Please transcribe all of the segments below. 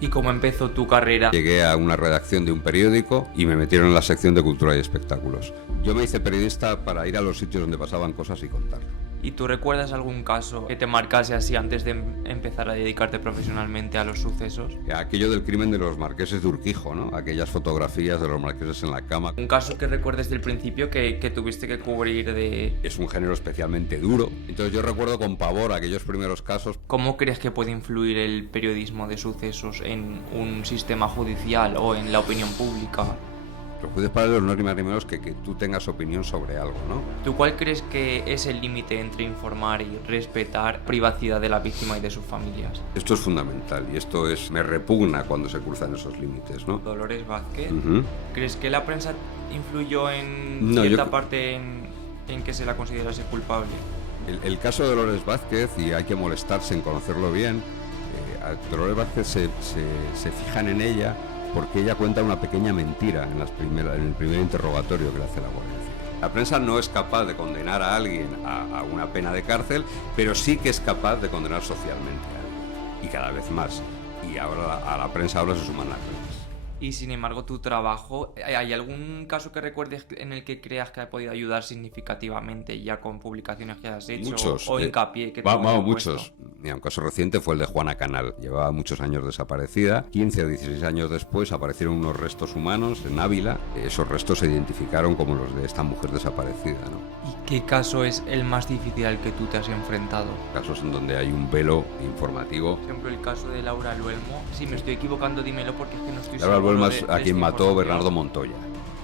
¿Y cómo empezó tu carrera? Llegué a una redacción de un periódico y me metieron en la sección de cultura y espectáculos. Yo me hice periodista para ir a los sitios donde pasaban cosas y contarlo. ¿Y tú recuerdas algún caso que te marcase así antes de empezar a dedicarte profesionalmente a los sucesos? Aquello del crimen de los marqueses de Urquijo, ¿no? Aquellas fotografías de los marqueses en la cama. Un caso que recuerdes del principio que tuviste que cubrir de... Es un género especialmente duro. Entonces yo recuerdo con pavor aquellos primeros casos. ¿Cómo crees que puede influir el periodismo de sucesos en un sistema judicial o en la opinión pública? Los juicios paralelos no es ni más ni menos que tú tengas opinión sobre algo, ¿no? ¿Tú cuál crees que es el límite entre informar y respetar privacidad de la víctima y de sus familias? Esto es fundamental y me repugna cuando se cruzan esos límites, ¿no? Dolores Vázquez, Uh-huh. ¿crees que la prensa influyó en No, cierta parte en que se la considerase culpable? El caso de Dolores Vázquez, y hay que molestarse en conocerlo bien, a Dolores Vázquez se fijan en ella porque ella cuenta una pequeña mentira en el primer interrogatorio que le hace la Guardia Civil. La prensa no es capaz de condenar a alguien a una pena de cárcel, pero sí que es capaz de condenar socialmente a alguien. Y cada vez más. Y ahora a la prensa ahora se suman las redes. Y sin embargo, tu trabajo, ¿hay algún caso que recuerdes en el que creas que ha podido ayudar significativamente ya con publicaciones que has hecho? Muchos. O hincapié que te Vamos, hayan muchos. Mira, un caso reciente fue el de Juana Canal. Llevaba muchos años desaparecida. 15 o 16 años después aparecieron unos restos humanos en Ávila. Esos restos se identificaron como los de esta mujer desaparecida, ¿no? ¿Y qué caso es el más difícil al que tú te has enfrentado? Casos en donde hay un velo informativo. Por ejemplo, el caso de Laura Luelmo. Si me estoy equivocando, dímelo porque es que no estoy seguro. Laura Luelmo es de a esta quien mató información. Bernardo Montoya.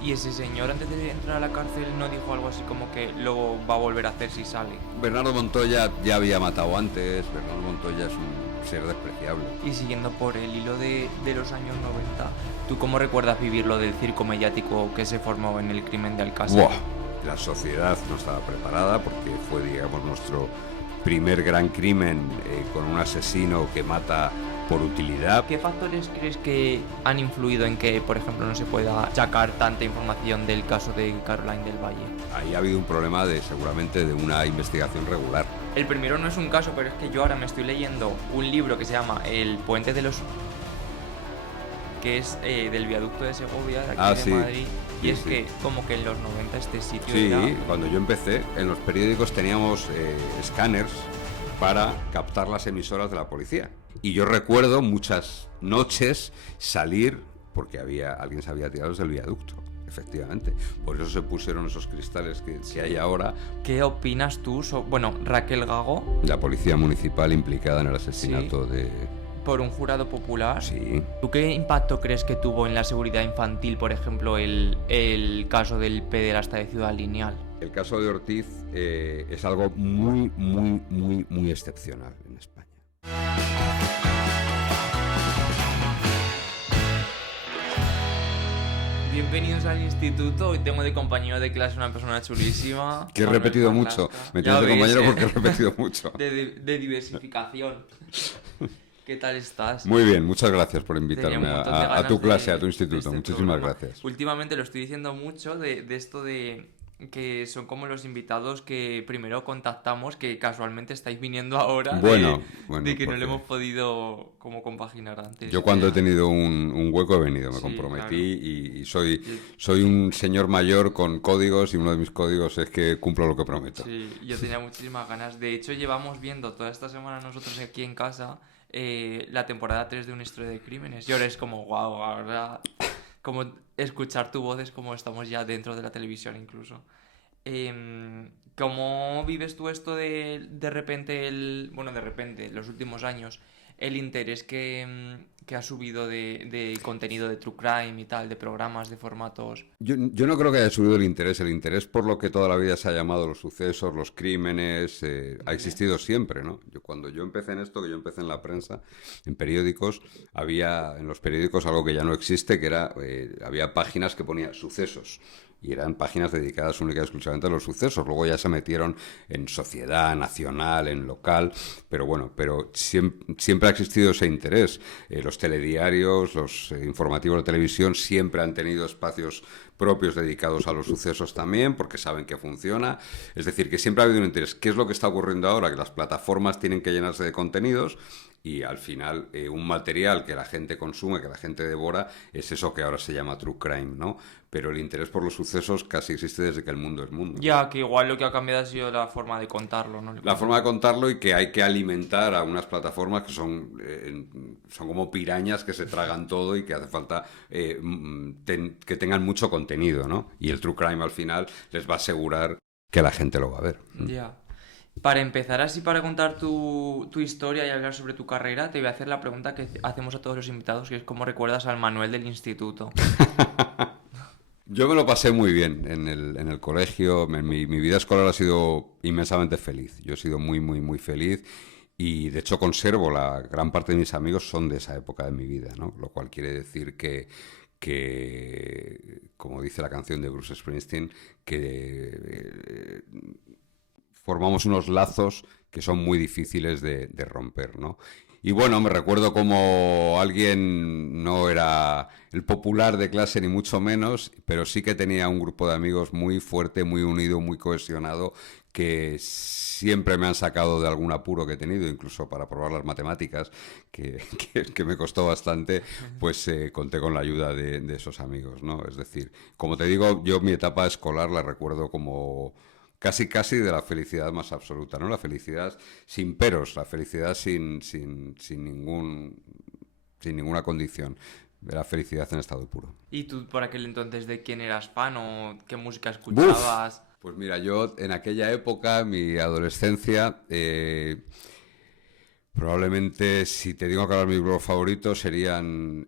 Y ese señor, antes de entrar a la cárcel, no dijo algo así como que lo va a volver a hacer si sale. Bernardo Montoya ya había matado antes. Bernardo Montoya es un ser despreciable. Y siguiendo por el hilo de los años 90, ¿tú cómo recuerdas vivir lo del circo mediático que se formó en el crimen de Alcácer? ¡Buah! La sociedad no estaba preparada porque fue, digamos, nuestro primer gran crimen con un asesino que mata por utilidad. ¿Qué factores crees que han influido en que, por ejemplo, no se pueda sacar tanta información del caso de Caroline del Valle? Ahí ha habido un problema seguramente de una investigación regular. El primero no es un caso, pero es que yo ahora me estoy leyendo un libro que se llama El puente de los... que es del viaducto de Segovia, de aquí de Sí. Madrid. Y Sí, es sí. que como que en los 90 este sitio Sí, era... cuando yo empecé, en los periódicos teníamos escáneres para captar las emisoras de la policía. Y yo recuerdo muchas noches salir porque alguien se había tirado desde el viaducto, efectivamente. Por eso se pusieron esos cristales que hay ahora. ¿Qué opinas tú sobre... Bueno, Raquel Gago, La policía municipal implicada en el asesinato de... por un jurado popular. Sí. ¿Tú qué impacto crees que tuvo en la seguridad infantil, por ejemplo, el caso del pederasta de Ciudad Lineal? El caso de Ortiz es algo muy, muy, muy, muy excepcional en España. Bienvenidos al instituto. Hoy tengo de compañero de clase una persona chulísima. Que he Manuel repetido Marlasca. mucho. Me tienes de Ya compañero ves, porque he repetido mucho. de diversificación. ¿Qué tal estás? Muy bien, muchas gracias por Tenía invitarme un montón de a ganas tu clase, de- a tu de instituto. este Muchísimas programa. gracias. Últimamente lo estoy diciendo mucho de esto de que son como los invitados que primero contactamos, que casualmente estáis viniendo ahora, Bueno, de que no porque lo hemos podido como compaginar antes. yo cuando he tenido un hueco he venido, me Sí, comprometí claro. y soy un señor mayor con códigos y uno de mis códigos es que cumplo lo que prometo. Sí, yo tenía muchísimas ganas. De hecho, llevamos viendo toda esta semana nosotros aquí en casa la temporada 3 de Una historia de crímenes. Y ahora es como, wow, ahora como escuchar tu voz es como estamos ya dentro de la televisión incluso. ¿Cómo vives tú esto de repente, los últimos años, el interés que ha subido de contenido de True Crime y tal, de programas, de formatos? Yo no creo que haya subido el interés por lo que toda la vida se ha llamado los sucesos, los crímenes, ha existido siempre, ¿no? Cuando yo empecé en esto, que yo empecé en la prensa, en periódicos, había en los periódicos algo que ya no existe, que era, había páginas que ponía sucesos. Y eran páginas dedicadas única y exclusivamente a los sucesos. Luego ya se metieron en sociedad, nacional, en local, pero siempre ha existido ese interés. Los telediarios, los informativos de televisión siempre han tenido espacios propios dedicados a los sucesos también, porque saben que funciona. Es decir, que siempre ha habido un interés. ¿Qué es lo que está ocurriendo ahora? Que las plataformas tienen que llenarse de contenidos y al final un material que la gente consume, que la gente devora, es eso que ahora se llama true crime, ¿no? Pero el interés por los sucesos casi existe desde que el mundo es mundo, ¿no? Ya, que igual lo que ha cambiado ha sido la forma de contarlo, ¿no? La forma de contarlo y que hay que alimentar a unas plataformas que son como pirañas que se tragan todo y que hace falta que tengan mucho contenido, ¿no? Y el true crime al final les va a asegurar que la gente lo va a ver. Ya. Para empezar así, para contar tu historia y hablar sobre tu carrera, te voy a hacer la pregunta que hacemos a todos los invitados, que es ¿cómo recuerdas al Manuel del instituto? Yo me lo pasé muy bien en el colegio. Mi vida escolar ha sido inmensamente feliz. Yo he sido muy, muy, muy feliz y de hecho conservo la gran parte de mis amigos son de esa época de mi vida, ¿no? Lo cual quiere decir como dice la canción de Bruce Springsteen, que formamos unos lazos que son muy difíciles de romper, ¿no? Y bueno, me recuerdo como alguien no era el popular de clase ni mucho menos, pero sí que tenía un grupo de amigos muy fuerte, muy unido, muy cohesionado, que siempre me han sacado de algún apuro que he tenido, incluso para probar las matemáticas, que me costó bastante, pues conté con la ayuda de esos amigos, ¿no? Es decir, como te digo, yo mi etapa escolar la recuerdo como casi casi de la felicidad más absoluta, ¿no? La felicidad sin peros, la felicidad sin ninguna condición, de la felicidad en estado puro. ¿Y tú por aquel entonces de quién eras fan o qué música ¡Buf! escuchabas? Pues mira, yo en aquella época, mi adolescencia, probablemente si te digo que ahora mis grupos favoritos serían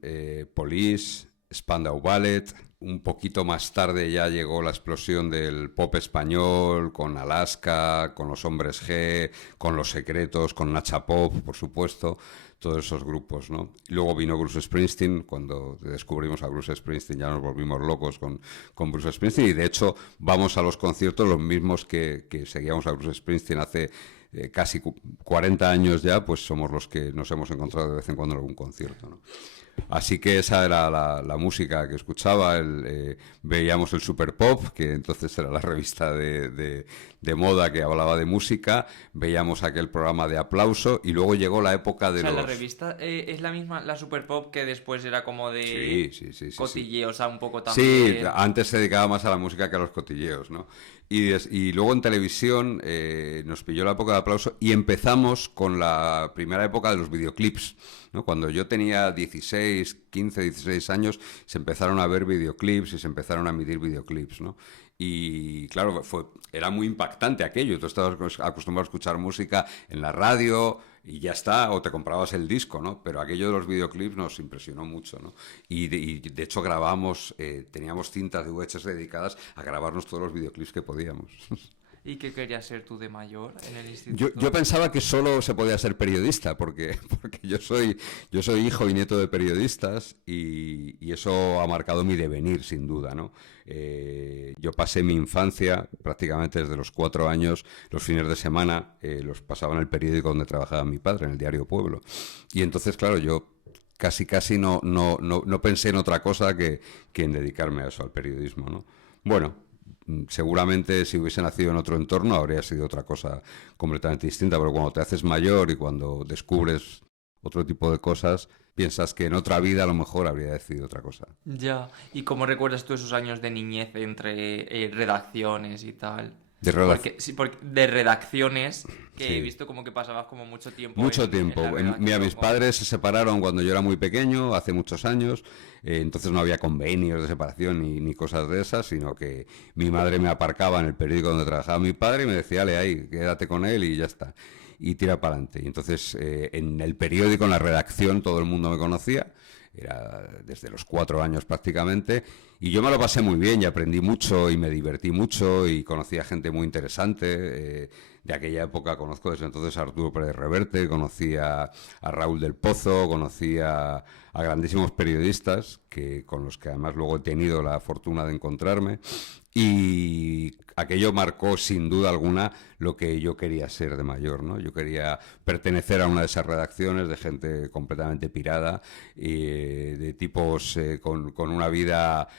Police, Spandau Ballet. Un poquito más tarde ya llegó la explosión del pop español, con Alaska, con los Hombres G, con Los Secretos, con Nacha Pop, por supuesto, todos esos grupos, ¿no? Luego vino Bruce Springsteen, cuando descubrimos a Bruce Springsteen ya nos volvimos locos con Bruce Springsteen y de hecho vamos a los conciertos los mismos que seguíamos a Bruce Springsteen hace casi 40 años ya, pues somos los que nos hemos encontrado de vez en cuando en algún concierto, ¿no? Así que esa era la música que escuchaba. Veíamos el Super Pop, que entonces era la revista de moda que hablaba de música. Veíamos aquel programa de Aplauso y luego llegó la época de O sea, la los... revista es la misma, la Super Pop, que después era como Sí, de sí, sí, sí, sí. cotilleo, o sea, un poco Sí, también. antes se dedicaba más a la música que a los cotilleos, ¿no? Y luego en televisión nos pilló la época de Aplauso y empezamos con la primera época de los videoclips, ¿no? Cuando yo tenía 16, 15, 16 años, se empezaron a ver videoclips y se empezaron a emitir videoclips, ¿no? Y claro, era muy impactante aquello. Tú estabas acostumbrado a escuchar música en la radio y ya está, o te comprabas el disco, ¿no? Pero aquello de los videoclips nos impresionó mucho, ¿no? Y de hecho grabamos, teníamos cintas de VHS dedicadas a grabarnos todos los videoclips que podíamos. ¿Y qué querías ser tú de mayor en el Yo instituto? pensaba que solo se podía ser periodista, porque yo soy hijo y nieto de periodistas y eso ha marcado mi devenir, sin duda, ¿no? Yo pasé mi infancia, prácticamente desde los 4 años, los fines de semana, los pasaba en el periódico donde trabajaba mi padre, en el diario Pueblo. Y entonces, claro, yo casi no pensé en otra cosa que en dedicarme a eso, al periodismo, ¿no? Bueno, seguramente si hubiese nacido en otro entorno habría sido otra cosa completamente distinta, pero cuando te haces mayor y cuando descubres otro tipo de cosas, piensas que en otra vida a lo mejor habría decidido otra cosa. Ya. ¿Y cómo recuerdas tú esos años de niñez entre redacciones y tal? De redacción. Porque, sí, porque de redacciones, que he Sí. visto como que pasabas como mucho tiempo Mucho en tiempo. la Mira, redacción mis padres se separaron cuando yo era muy pequeño, hace muchos años, entonces no había convenios de separación ni cosas de esas, sino que mi madre me aparcaba en el periódico donde trabajaba mi padre y me decía, ale ahí, quédate con él y ya está. Y tira para adelante. Y entonces en el periódico, en la redacción, todo el mundo me conocía, era desde los 4 años prácticamente, y yo me lo pasé muy bien y aprendí mucho y me divertí mucho y conocí a gente muy interesante. De aquella época conozco desde entonces a Arturo Pérez Reverte, conocí a Raúl del Pozo, conocí a grandísimos periodistas con los que además luego he tenido la fortuna de encontrarme y aquello marcó sin duda alguna lo que yo quería ser de mayor, ¿no? Yo quería pertenecer a una de esas redacciones de gente completamente pirada y de tipos con una vida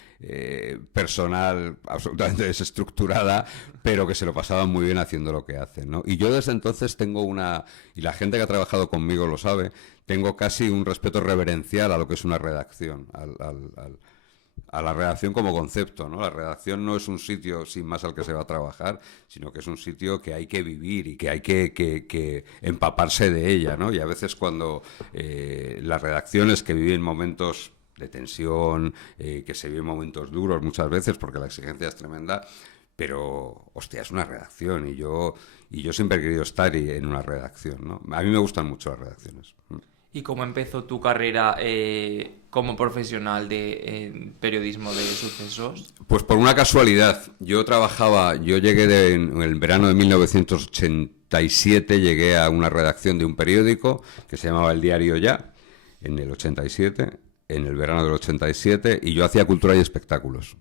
personal absolutamente desestructurada, pero que se lo pasaban muy bien haciendo lo que hacen, ¿no? Y yo desde entonces tengo y la gente que ha trabajado conmigo lo sabe, tengo casi un respeto reverencial a lo que es una redacción, a la redacción como concepto, ¿no? La redacción no es un sitio sin más al que se va a trabajar, sino que es un sitio que hay que vivir y que hay que empaparse de ella, ¿no? Y a veces cuando las redacciones que viven momentos de tensión, que se viven momentos duros muchas veces porque la exigencia es tremenda, pero, hostia, es una redacción y yo siempre he querido estar en una redacción, ¿no? A mí me gustan mucho las redacciones. ¿Y cómo empezó tu carrera como profesional de periodismo de sucesos? Pues por una casualidad. Yo llegué en el verano de 1987, llegué a una redacción de un periódico que se llamaba El Diario Ya, en el 87, en el verano del 87, y yo hacía cultura y espectáculos.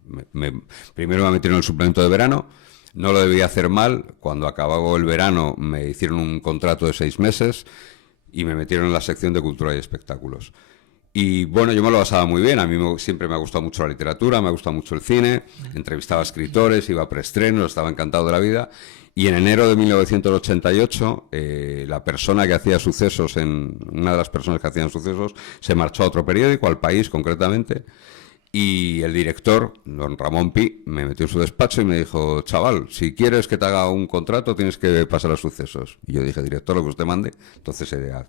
Primero me metieron en el suplemento de verano, no lo debía hacer mal. Cuando acabó el verano me hicieron un contrato de 6 meses y me metieron en la sección de cultura y espectáculos. Y bueno, yo me lo pasaba muy bien. A mí siempre me ha gustado mucho la literatura, me ha gustado mucho el cine, entrevistaba a escritores, iba a preestrenos, estaba encantado de la vida. Y en enero de 1988, la persona que hacía sucesos, una de las personas que hacían sucesos, se marchó a otro periódico, al País concretamente. Y el director, don Ramón Pi, me metió en su despacho y me dijo: chaval, si quieres que te haga un contrato tienes que pasar a sucesos. Y yo dije: director, lo que usted mande. Entonces era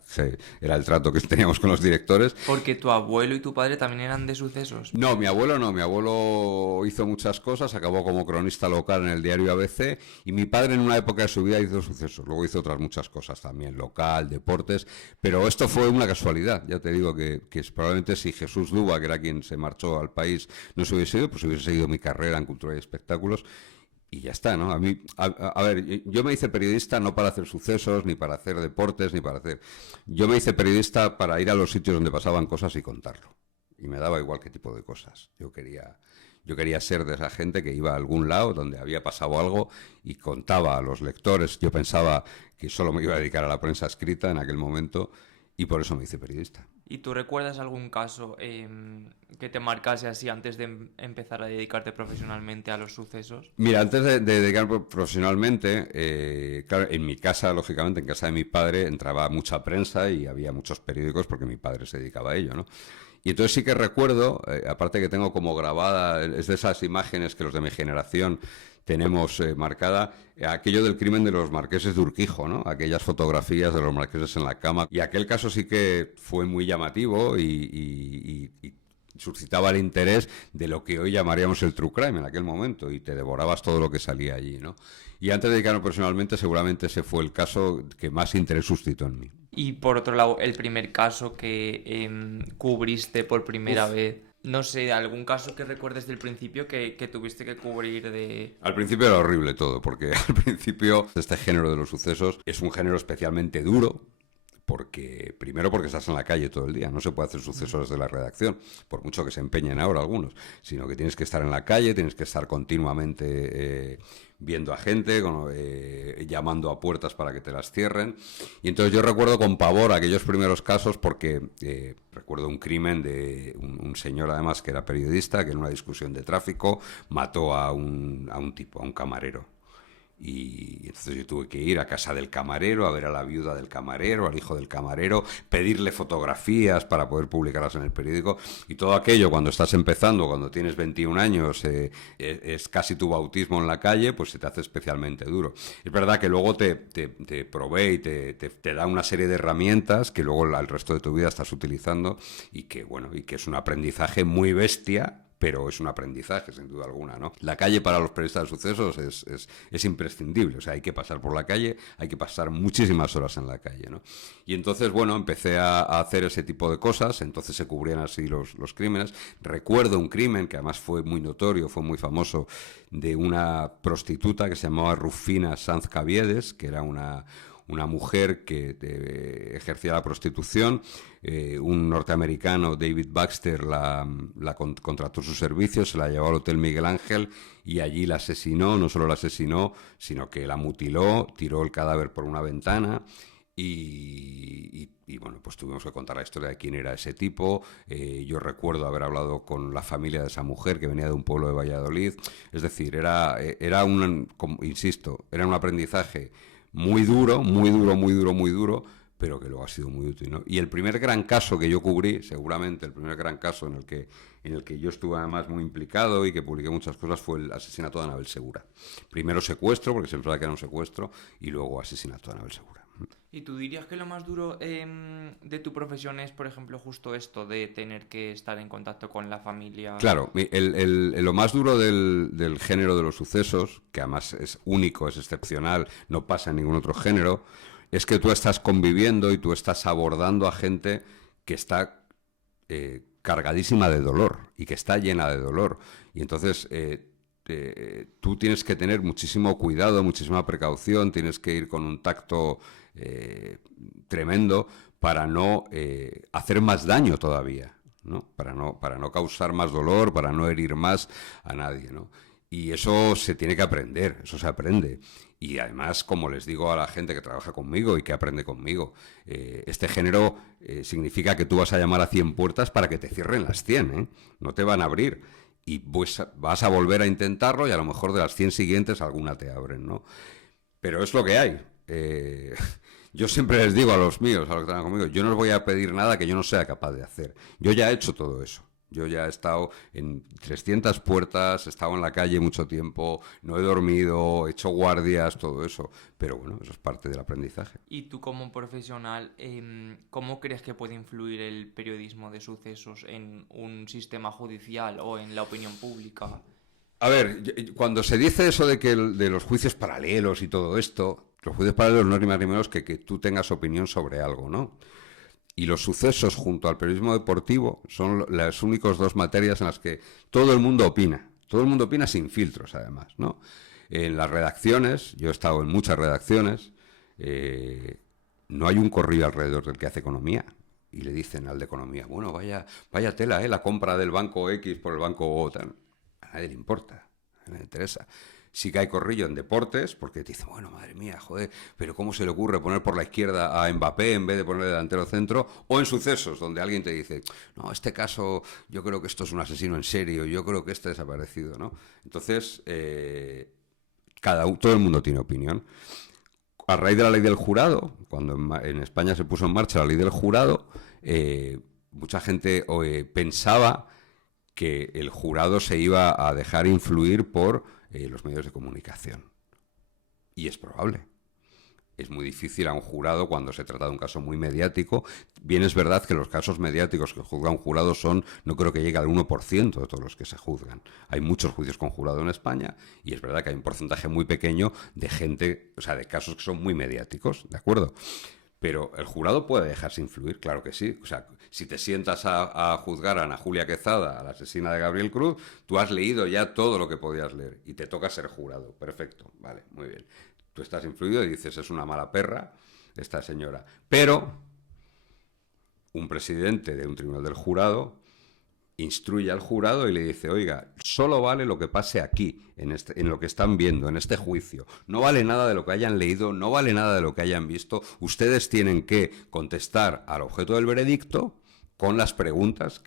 el trato que teníamos con los directores. Porque tu abuelo y tu padre también eran de sucesos. No, mi abuelo hizo muchas cosas, acabó como cronista local en el diario ABC, y mi padre en una época de su vida hizo sucesos, luego hizo otras muchas cosas también, local, deportes, pero esto fue una casualidad. Ya te digo que probablemente si Jesús Duba, que era quien se marchó al País, no se hubiese ido, pues hubiese seguido mi carrera en cultura y espectáculos. Y ya está, ¿no? A ver, yo me hice periodista no para hacer sucesos, ni para hacer deportes, ni para hacer... Yo me hice periodista para ir a los sitios donde pasaban cosas y contarlo. Y me daba igual qué tipo de cosas. Yo quería ser de esa gente que iba a algún lado donde había pasado algo y contaba a los lectores. Yo pensaba que solo me iba a dedicar a la prensa escrita en aquel momento y por eso me hice periodista. ¿Y tú recuerdas algún caso que te marcase así antes de empezar a dedicarte profesionalmente a los sucesos? Mira, antes de dedicarme profesionalmente, claro, en mi casa, lógicamente, en casa de mi padre, entraba mucha prensa y había muchos periódicos porque mi padre se dedicaba a ello, ¿no? Y entonces sí que recuerdo, aparte que tengo como grabada, es de esas imágenes que los de mi generación tenemos marcada, aquello del crimen de los marqueses de Urquijo, ¿no? Aquellas fotografías de los marqueses en la cama. Y aquel caso sí que fue muy llamativo y suscitaba el interés de lo que hoy llamaríamos el true crime en aquel momento, y te devorabas todo lo que salía allí, ¿no? Y antes de dedicarme personalmente, seguramente ese fue el caso que más interés suscitó en mí. Y por otro lado, el primer caso que cubriste por primera vez, no sé, algún caso que recuerdes del principio que tuviste que cubrir de... Al principio era horrible todo, porque al principio este género de los sucesos es un género especialmente duro, primero porque estás en la calle todo el día, no se puede hacer sucesos desde la redacción, por mucho que se empeñen ahora algunos, sino que tienes que estar en la calle, tienes que estar continuamente viendo a gente, llamando a puertas para que te las cierren. Y entonces yo recuerdo con pavor aquellos primeros casos porque recuerdo un crimen de un señor, además, que era periodista, que en una discusión de tráfico mató a un tipo, a un camarero. Y entonces yo tuve que ir a casa del camarero, a ver a la viuda del camarero, al hijo del camarero, pedirle fotografías para poder publicarlas en el periódico. Y todo aquello, cuando estás empezando, cuando tienes 21 años, es casi tu bautismo en la calle, pues se te hace especialmente duro. Es verdad que luego te provee y te da una serie de herramientas que luego al resto de tu vida estás utilizando y que es un aprendizaje muy bestia, pero es un aprendizaje, sin duda alguna, ¿no? La calle para los periodistas de sucesos es imprescindible. O sea, hay que pasar por la calle, hay que pasar muchísimas horas en la calle, ¿no? Y entonces, bueno, empecé a hacer ese tipo de cosas. Entonces se cubrían así los crímenes. Recuerdo un crimen que además fue muy notorio, fue muy famoso, de una prostituta que se llamaba Rufina Sanz Caviedes, que era una mujer que ejercía la prostitución. Un norteamericano, David Baxter, la contrató sus servicios, se la llevó al Hotel Miguel Ángel y allí la asesinó. No solo la asesinó, sino que la mutiló, tiró el cadáver por una ventana Y, bueno, pues tuvimos que contar la historia de quién era ese tipo. Yo recuerdo haber hablado con la familia de esa mujer que venía de un pueblo de Valladolid. Es decir, insisto, era un aprendizaje muy duro, muy duro, muy duro, muy duro, pero que luego ha sido muy útil, ¿no? Y el primer gran caso que yo cubrí, seguramente el primer gran caso en el que yo estuve además muy implicado y que publiqué muchas cosas, fue el asesinato de Anabel Segura. Primero secuestro, porque se pensaba que era un secuestro, y luego asesinato de Anabel Segura. ¿Y tú dirías que lo más duro de tu profesión es, por ejemplo, justo esto de tener que estar en contacto con la familia? Claro, lo más duro del género de los sucesos, que además es único, es excepcional, no pasa en ningún otro género, es que tú estás conviviendo y tú estás abordando a gente que está cargadísima de dolor y que está llena de dolor. Y entonces tú tienes que tener muchísimo cuidado, muchísima precaución, tienes que ir con un tacto tremendo para no hacer más daño todavía, ¿no? Para no causar más dolor, para no herir más a nadie, ¿no? Y eso se tiene que aprender, eso se aprende. Y además, como les digo a la gente que trabaja conmigo y que aprende conmigo, este género significa que tú vas a llamar a 100 puertas para que te cierren las 100, ¿eh? No te van a abrir. Y pues vas a volver a intentarlo y a lo mejor de las 100 siguientes alguna te abren, ¿no? Pero es lo que hay. Yo siempre les digo a los míos, a los que trabajan conmigo, yo no les voy a pedir nada que yo no sea capaz de hacer. Yo ya he hecho todo eso. Yo ya he estado en 300 puertas, he estado en la calle mucho tiempo, no he dormido, he hecho guardias, todo eso. Pero bueno, eso es parte del aprendizaje. Y tú como profesional, ¿cómo crees que puede influir el periodismo de sucesos en un sistema judicial o en la opinión pública? A ver, cuando se dice eso de los juicios paralelos y todo esto, los juicios paralelos no es ni más ni menos que tú tengas opinión sobre algo, ¿no? Y los sucesos junto al periodismo deportivo son las únicas dos materias en las que todo el mundo opina. Todo el mundo opina sin filtros, además, ¿no? En las redacciones, yo he estado en muchas redacciones, no hay un corrillo alrededor del que hace economía. Y le dicen al de economía, bueno, vaya tela, la compra del banco X por el banco O, tal. A nadie le importa, a nadie le interesa. Sí que hay corrillo en deportes, porque te dicen, bueno, madre mía, joder, pero ¿cómo se le ocurre poner por la izquierda a Mbappé en vez de ponerle delantero centro? O en sucesos, donde alguien te dice, no, este caso, yo creo que esto es un asesino en serio, yo creo que este ha desaparecido, ¿no? Entonces, todo el mundo tiene opinión. A raíz de la ley del jurado, cuando en España se puso en marcha la ley del jurado, mucha gente pensaba que el jurado se iba a dejar influir por los medios de comunicación. Y es probable. Es muy difícil a un jurado cuando se trata de un caso muy mediático. Bien es verdad que los casos mediáticos que juzga un jurado no creo que llegue al 1% de todos los que se juzgan. Hay muchos juicios con jurado en España y es verdad que hay un porcentaje muy pequeño de gente, o sea, de casos que son muy mediáticos, ¿de acuerdo? Pero el jurado puede dejarse influir, claro que sí. O sea, si te sientas a juzgar a Ana Julia Quezada, a la asesina de Gabriel Cruz, tú has leído ya todo lo que podías leer y te toca ser jurado. Perfecto, vale, muy bien. Tú estás influido y dices, es una mala perra esta señora. Pero un presidente de un tribunal del jurado instruye al jurado y le dice, oiga, solo vale lo que pase aquí, en lo que están viendo, en este juicio. No vale nada de lo que hayan leído, no vale nada de lo que hayan visto. Ustedes tienen que contestar al objeto del veredicto con las preguntas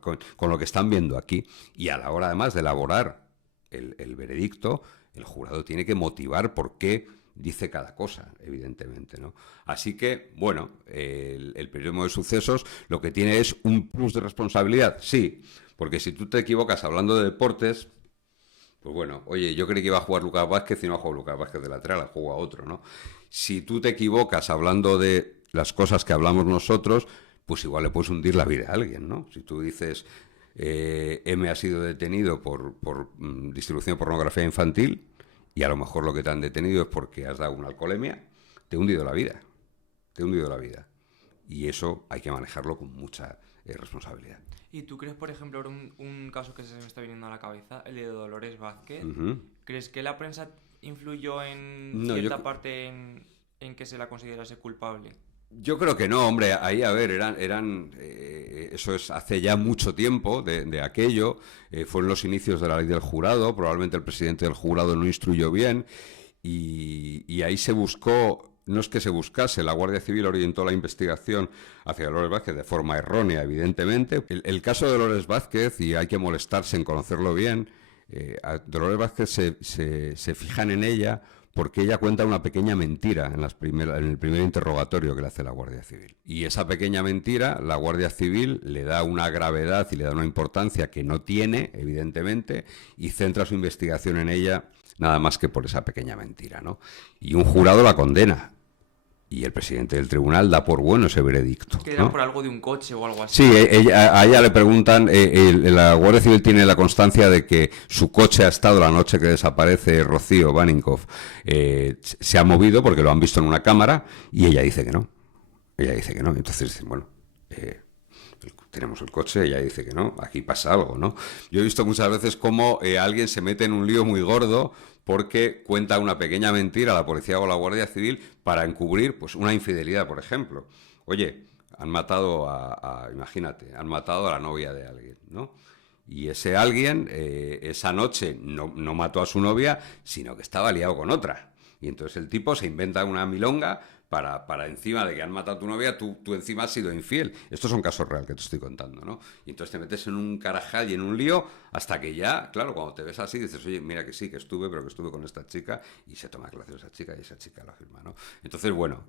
con lo que están viendo aquí. Y a la hora, además, de elaborar el veredicto, el jurado tiene que motivar por qué dice cada cosa, evidentemente, ¿no? Así que, bueno, el periodismo de sucesos lo que tiene es un plus de responsabilidad, sí, porque si tú te equivocas hablando de deportes, pues bueno, oye, yo creí que iba a jugar Lucas Vázquez y no ha jugado Lucas Vázquez de lateral, ha jugado a otro, ¿no? Si tú te equivocas hablando de las cosas que hablamos nosotros, pues igual le puedes hundir la vida a alguien, ¿no? Si tú dices, M ha sido detenido por distribución de pornografía infantil, y a lo mejor lo que te han detenido es porque has dado una alcoholemia, te ha hundido la vida. Te ha hundido la vida. Y eso hay que manejarlo con mucha responsabilidad. ¿Y tú crees, por ejemplo, un caso que se me está viniendo a la cabeza, el de Dolores Vázquez? ¿Crees que la prensa influyó en cierta parte en que se la considerase culpable? Yo creo que no, hombre. Ahí, a ver, eso es hace ya mucho tiempo de aquello. Fueron los inicios de la ley del jurado. Probablemente el presidente del jurado no instruyó bien. Y ahí se buscó no es que se buscase, la Guardia Civil orientó la investigación hacia Dolores Vázquez de forma errónea, evidentemente. El caso de Dolores Vázquez, y hay que molestarse en conocerlo bien, a Dolores Vázquez se fijan en ella porque ella cuenta una pequeña mentira en el primer interrogatorio que le hace la Guardia Civil. Y esa pequeña mentira, la Guardia Civil le da una gravedad y le da una importancia que no tiene, evidentemente, y centra su investigación en ella nada más que por esa pequeña mentira, ¿no? Y un jurado la condena. Y el presidente del tribunal da por bueno ese veredicto, Que era ¿no? por algo de un coche o algo así. Sí, a ella le preguntan, la Guardia Civil tiene la constancia de que su coche ha estado la noche que desaparece Rocío Baninkoff, se ha movido porque lo han visto en una cámara, y ella dice que no. Ella dice que no. Entonces dicen, bueno, tenemos el coche, ella dice que no, aquí pasa algo, ¿no? Yo he visto muchas veces cómo alguien se mete en un lío muy gordo porque cuenta una pequeña mentira a la policía o a la Guardia Civil para encubrir, pues, una infidelidad, por ejemplo. Oye, han matado imagínate, han matado a la novia de alguien, ¿no? Y ese alguien, esa noche, no mató a su novia, sino que estaba liado con otra. Y entonces el tipo se inventa una milonga para encima de que han matado a tu novia, tú encima has sido infiel. Estos son casos reales que te estoy contando, ¿no? Y entonces te metes en un carajal y en un lío hasta que ya, claro, cuando te ves así dices, oye, mira que sí, que estuve, pero que estuve con esta chica, y se toma clase de esa chica y esa chica lo afirma, ¿no? Entonces, bueno,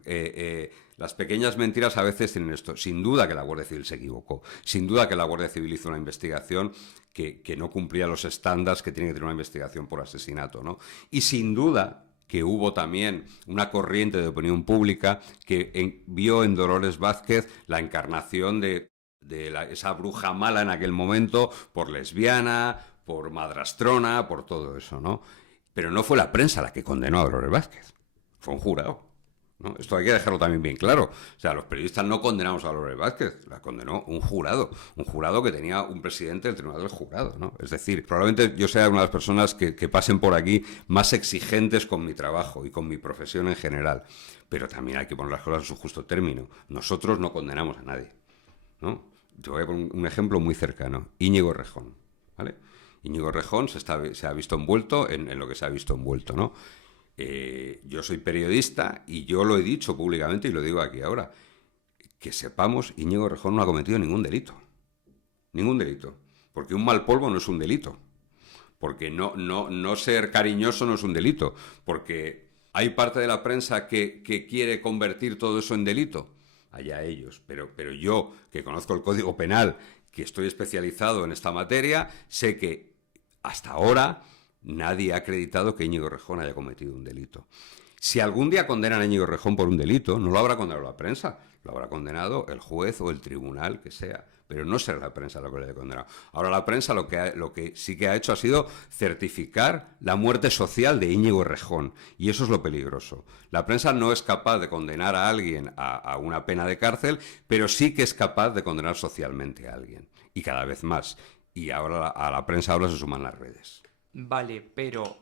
las pequeñas mentiras a veces tienen esto. Sin duda que la Guardia Civil se equivocó. Sin duda que la Guardia Civil hizo una investigación que no cumplía los estándares que tiene que tener una investigación por asesinato, ¿no? Y sin duda que hubo también una corriente de opinión pública que vio en Dolores Vázquez la encarnación de esa bruja mala en aquel momento, por lesbiana, por madrastrona, por todo eso, ¿no? Pero no fue la prensa la que condenó a Dolores Vázquez, fue un jurado, ¿no? Esto hay que dejarlo también bien claro. O sea, los periodistas no condenamos a Dolores Vázquez, la condenó un jurado que tenía un presidente del Tribunal del Jurado, ¿no? Es decir, probablemente yo sea una de las personas que pasen por aquí más exigentes con mi trabajo y con mi profesión en general, pero también hay que poner las cosas en su justo término. Nosotros no condenamos a nadie, ¿no? Yo voy a poner un ejemplo muy cercano, Íñigo Errejón, ¿vale? Íñigo Errejón se ha visto envuelto en lo que se ha visto envuelto, ¿no? Yo soy periodista y yo lo he dicho públicamente y lo digo aquí ahora. Que sepamos, Íñigo Errejón no ha cometido ningún delito. Ningún delito. Porque un mal polvo no es un delito. Porque no ser cariñoso no es un delito. Porque hay parte de la prensa que quiere convertir todo eso en delito. Allá ellos. Pero yo, que conozco el Código Penal, que estoy especializado en esta materia, sé que hasta ahora nadie ha acreditado que Íñigo Errejón haya cometido un delito. Si algún día condenan a Íñigo Errejón por un delito, no lo habrá condenado la prensa, lo habrá condenado el juez o el tribunal que sea, pero no será la prensa lo que le haya condenado. Ahora la prensa lo que sí que ha hecho ha sido certificar la muerte social de Íñigo Errejón, y eso es lo peligroso. La prensa no es capaz de condenar a alguien a una pena de cárcel, pero sí que es capaz de condenar socialmente a alguien, y cada vez más. Y ahora a la prensa ahora se suman las redes. Vale, pero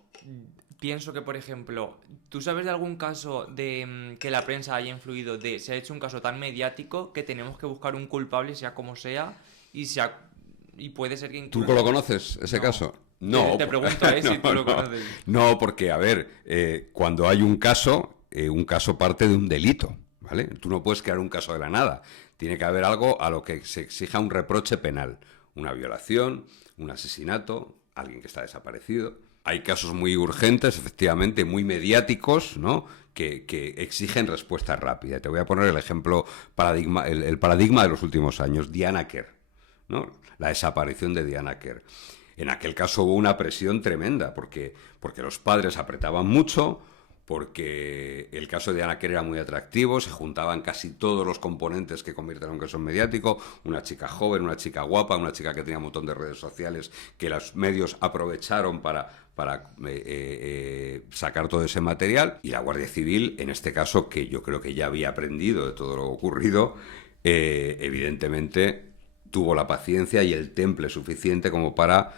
pienso que, por ejemplo, ¿tú sabes de algún caso de que la prensa haya influido se ha hecho un caso tan mediático que tenemos que buscar un culpable, sea como sea, y puede ser que incluso... ¿Tú lo conoces, ese caso? No. Te pregunto, si tú lo conoces. No, porque, a ver, cuando hay un caso parte de un delito, ¿vale? Tú no puedes crear un caso de la nada. Tiene que haber algo a lo que se exija un reproche penal. Una violación, un asesinato, alguien que está desaparecido. Hay casos muy urgentes, efectivamente, muy mediáticos, ¿no? Que exigen respuesta rápida. Te voy a poner el ejemplo, el paradigma de los últimos años, Diana Quer, ¿no? La desaparición de Diana Quer. En aquel caso hubo una presión tremenda, porque los padres apretaban mucho, porque el caso de Diana Quer era muy atractivo, se juntaban casi todos los componentes que convierten a un caso mediático, una chica joven, una chica guapa, una chica que tenía un montón de redes sociales que los medios aprovecharon para sacar todo ese material, y la Guardia Civil, en este caso, que yo creo que ya había aprendido de todo lo ocurrido, evidentemente tuvo la paciencia y el temple suficiente como para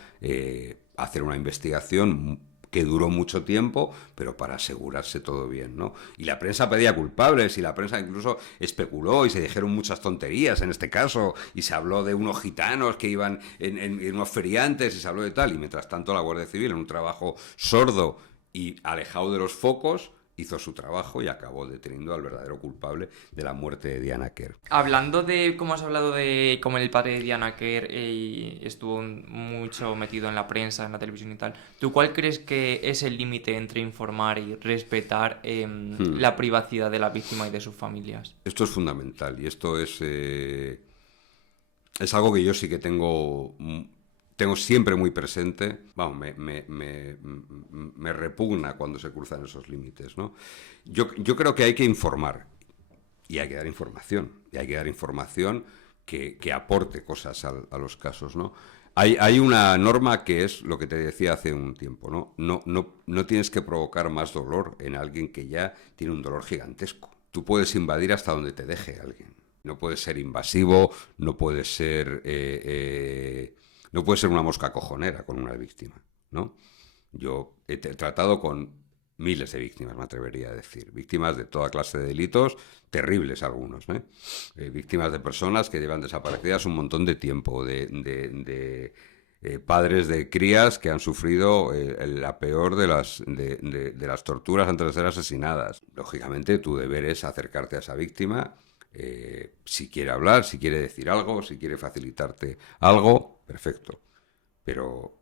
hacer una investigación que duró mucho tiempo, pero para asegurarse todo bien, ¿no? Y la prensa pedía culpables, y la prensa incluso especuló, y se dijeron muchas tonterías en este caso, y se habló de unos gitanos que iban en unos feriantes, y se habló de tal, y mientras tanto la Guardia Civil, en un trabajo sordo y alejado de los focos, hizo su trabajo y acabó deteniendo al verdadero culpable de la muerte de Diana Kerr. Hablando de cómo has hablado de cómo el padre de Diana Kerr estuvo mucho metido en la prensa, en la televisión y tal, ¿tú cuál crees que es el límite entre informar y respetar la privacidad de la víctima y de sus familias? Esto es fundamental y esto es algo que yo sí que tengo siempre muy presente. Vamos, me repugna cuando se cruzan esos límites, ¿no? Yo creo que hay que informar y hay que dar información. Y hay que dar información que aporte cosas a los casos, ¿no? Hay una norma que es lo que te decía hace un tiempo, ¿no? No tienes que provocar más dolor en alguien que ya tiene un dolor gigantesco. Tú puedes invadir hasta donde te deje alguien. No puedes ser invasivo, no puedes ser una mosca cojonera con una víctima, ¿no? Yo he tratado con miles de víctimas, me atrevería a decir. Víctimas de toda clase de delitos, terribles algunos, ¿eh? Víctimas de personas que llevan desaparecidas un montón de tiempo, padres de crías que han sufrido la peor de las torturas antes de ser asesinadas. Lógicamente, tu deber es acercarte a esa víctima. Si quiere hablar, si quiere decir algo, si quiere facilitarte algo, perfecto. Pero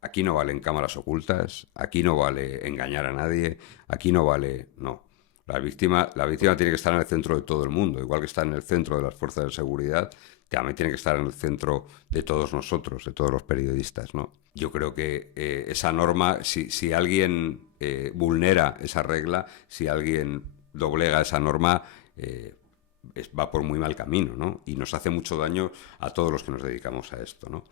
aquí no valen cámaras ocultas, aquí no vale engañar a nadie, aquí no vale... No. La víctima tiene que estar en el centro de todo el mundo, igual que está en el centro de las fuerzas de seguridad, también tiene que estar en el centro de todos nosotros, de todos los periodistas, ¿no? Yo creo que esa norma, si alguien vulnera esa regla, si alguien doblega esa norma... va por muy mal camino, ¿no? Y nos hace mucho daño a todos los que nos dedicamos a esto, ¿no?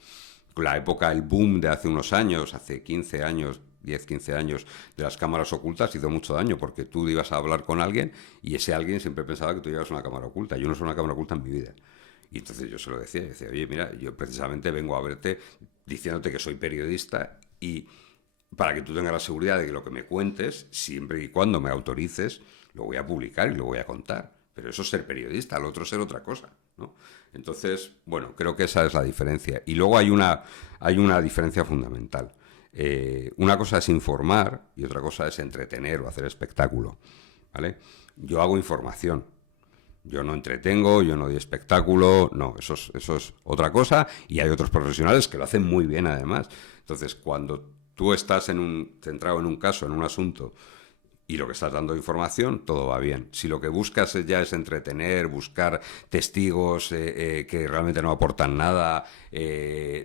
La época, el boom de hace unos años, hace 15 años, 10, 15 años, de las cámaras ocultas hizo mucho daño, porque tú ibas a hablar con alguien y ese alguien siempre pensaba que tú llevas una cámara oculta. Yo no soy una cámara oculta en mi vida. Y entonces yo se lo decía, oye, mira, yo precisamente vengo a verte diciéndote que soy periodista y para que tú tengas la seguridad de que lo que me cuentes, siempre y cuando me autorices, lo voy a publicar y lo voy a contar. Pero eso es ser periodista, lo otro es ser otra cosa, ¿no? Entonces, bueno, creo que esa es la diferencia. Y luego hay una diferencia fundamental. Una cosa es informar y otra cosa es entretener o hacer espectáculo, ¿vale? Yo hago información. Yo no entretengo, yo no doy espectáculo, no, eso es otra cosa y hay otros profesionales que lo hacen muy bien además. Entonces, cuando tú estás centrado en un caso, en un asunto, y lo que estás dando información, todo va bien. Si lo que buscas ya es entretener, buscar testigos que realmente no aportan nada,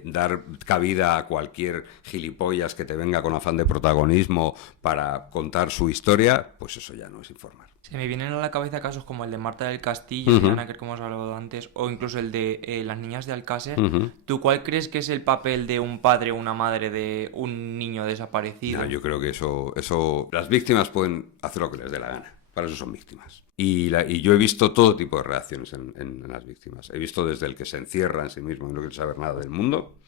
dar cabida a cualquier gilipollas que te venga con afán de protagonismo para contar su historia, pues eso ya no es informar. Se me vienen a la cabeza casos como el de Marta del Castillo, Diana Kerr, como hemos hablado antes, o incluso el de las niñas de Alcácer. ¿Tú cuál crees que es el papel de un padre o una madre de un niño desaparecido? No, yo creo que eso las víctimas pueden hacer lo que les dé la gana. Para eso son víctimas. Y yo he visto todo tipo de reacciones en las víctimas. He visto desde el que se encierra en sí mismo y no quiere saber nada del mundo,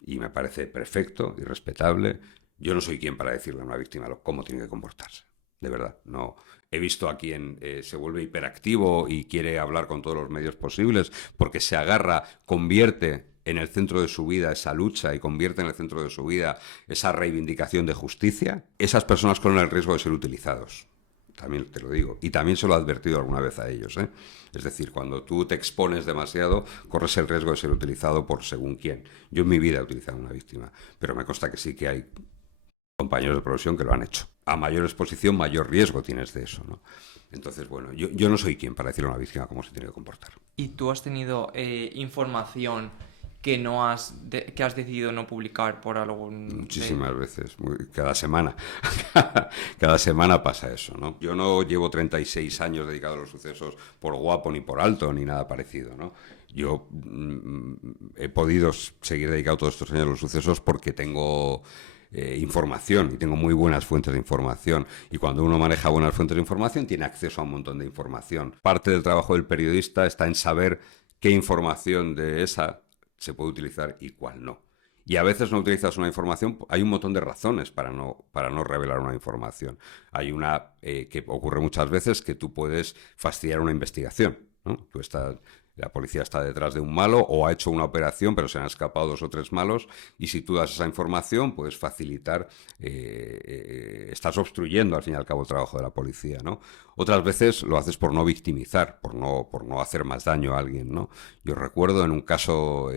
y me parece perfecto y respetable. Yo no soy quien para decirle a una víctima cómo tiene que comportarse. De verdad, no. He visto a quien se vuelve hiperactivo y quiere hablar con todos los medios posibles porque se agarra, convierte en el centro de su vida esa lucha y convierte en el centro de su vida esa reivindicación de justicia. Esas personas corren el riesgo de ser utilizados. También te lo digo. Y también se lo he advertido alguna vez a ellos, ¿eh? Es decir, cuando tú te expones demasiado, corres el riesgo de ser utilizado por según quién. Yo en mi vida he utilizado a una víctima, pero me consta que sí que hay compañeros de profesión que lo han hecho. A mayor exposición, mayor riesgo tienes de eso, ¿no? Entonces, bueno, yo no soy quien para decirle a una víctima cómo se tiene que comportar. ¿Y tú has tenido información que que has decidido no publicar por algún... Muchísimas veces, cada semana. Cada semana pasa eso, ¿no? Yo no llevo 36 años dedicado a los sucesos por guapo ni por alto ni nada parecido, ¿no? Yo he podido seguir dedicado todos estos años a los sucesos porque tengo información y tengo muy buenas fuentes de información, y cuando uno maneja buenas fuentes de información tiene acceso a un montón de información. Parte del trabajo del periodista está en saber qué información de esa se puede utilizar y cuál no. Y a veces no utilizas una información, hay un montón de razones para no revelar una información. Hay una que ocurre muchas veces, que tú puedes fastidiar una investigación, ¿no? Tú estás La policía está detrás de un malo o ha hecho una operación, pero se han escapado 2 o 3 malos, y si tú das esa información, puedes facilitar, estás obstruyendo al fin y al cabo el trabajo de la policía, ¿no? Otras veces lo haces por no victimizar, por no hacer más daño a alguien, ¿no? Yo recuerdo en un caso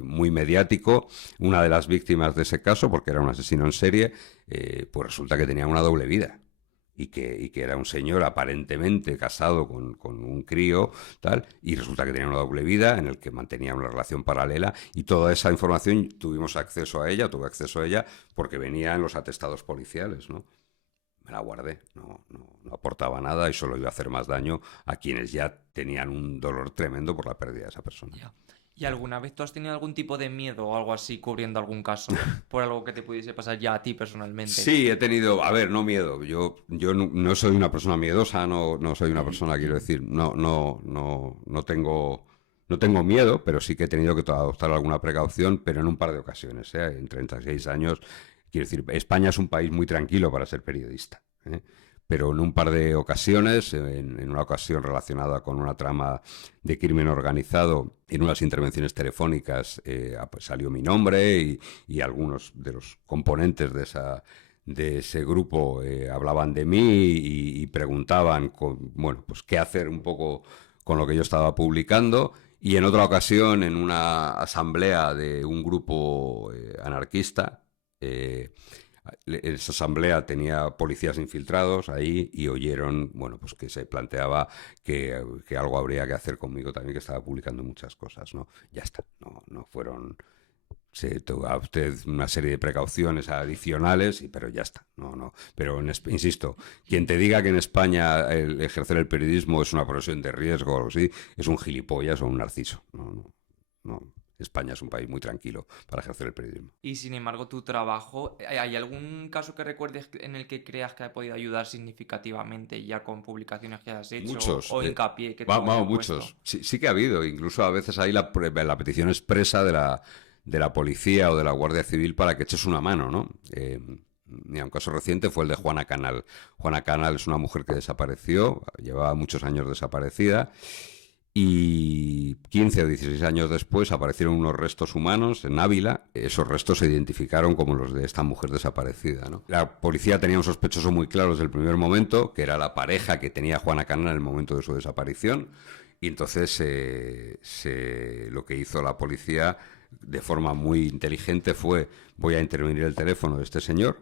muy mediático, una de las víctimas de ese caso, porque era un asesino en serie, pues resulta que tenía una doble vida. Y que era un señor aparentemente casado con un crío, tal, y resulta que tenía una doble vida en el que mantenía una relación paralela, y toda esa información tuve acceso a ella, porque venía en los atestados policiales, ¿no? Me la guardé, no aportaba nada y solo iba a hacer más daño a quienes ya tenían un dolor tremendo por la pérdida de esa persona. Ya. ¿Y alguna vez tú has tenido algún tipo de miedo o algo así cubriendo algún caso por algo que te pudiese pasar ya a ti personalmente? Sí, he tenido, a ver, no miedo. Yo no soy una persona miedosa, no soy una persona, quiero decir, no tengo miedo, pero sí que he tenido que adoptar alguna precaución, pero en un par de ocasiones, ¿eh? En 36 años, quiero decir, España es un país muy tranquilo para ser periodista, ¿eh? Pero en un par de ocasiones, en una ocasión relacionada con una trama de crimen organizado, en unas intervenciones telefónicas, pues salió mi nombre, y algunos de los componentes de ese grupo hablaban de mí y preguntaban, bueno, pues qué hacer un poco con lo que yo estaba publicando. Y en otra ocasión, en una asamblea de un grupo anarquista, esa asamblea tenía policías infiltrados ahí, y oyeron, bueno, pues que se planteaba que algo habría que hacer conmigo también, que estaba publicando muchas cosas, ¿no? Ya está, no fueron... Se toma usted una serie de precauciones adicionales, pero ya está. Pero insisto, quien te diga que en España el ejercer el periodismo es una profesión de riesgo o algo así, es un gilipollas o un narciso. No. España es un país muy tranquilo para ejercer el periodismo. Y sin embargo, tu trabajo, ¿hay algún caso que recuerdes en el que creas que ha podido ayudar significativamente ya con publicaciones que has hecho? Muchos. O hincapié que te hayan puesto? Muchos. Sí que ha habido. Incluso a veces hay la petición expresa de la policía o de la Guardia Civil para que eches una mano, ¿no? Un caso reciente fue el de Juana Canal. Juana Canal es una mujer que desapareció, llevaba muchos años desaparecida, y 15 o 16 años después aparecieron unos restos humanos en Ávila. Esos restos se identificaron como los de esta mujer desaparecida, ¿no? La policía tenía un sospechoso muy claro desde el primer momento, que era la pareja que tenía Juana Canal en el momento de su desaparición, y entonces lo que hizo la policía de forma muy inteligente fue: voy a intervenir el teléfono de este señor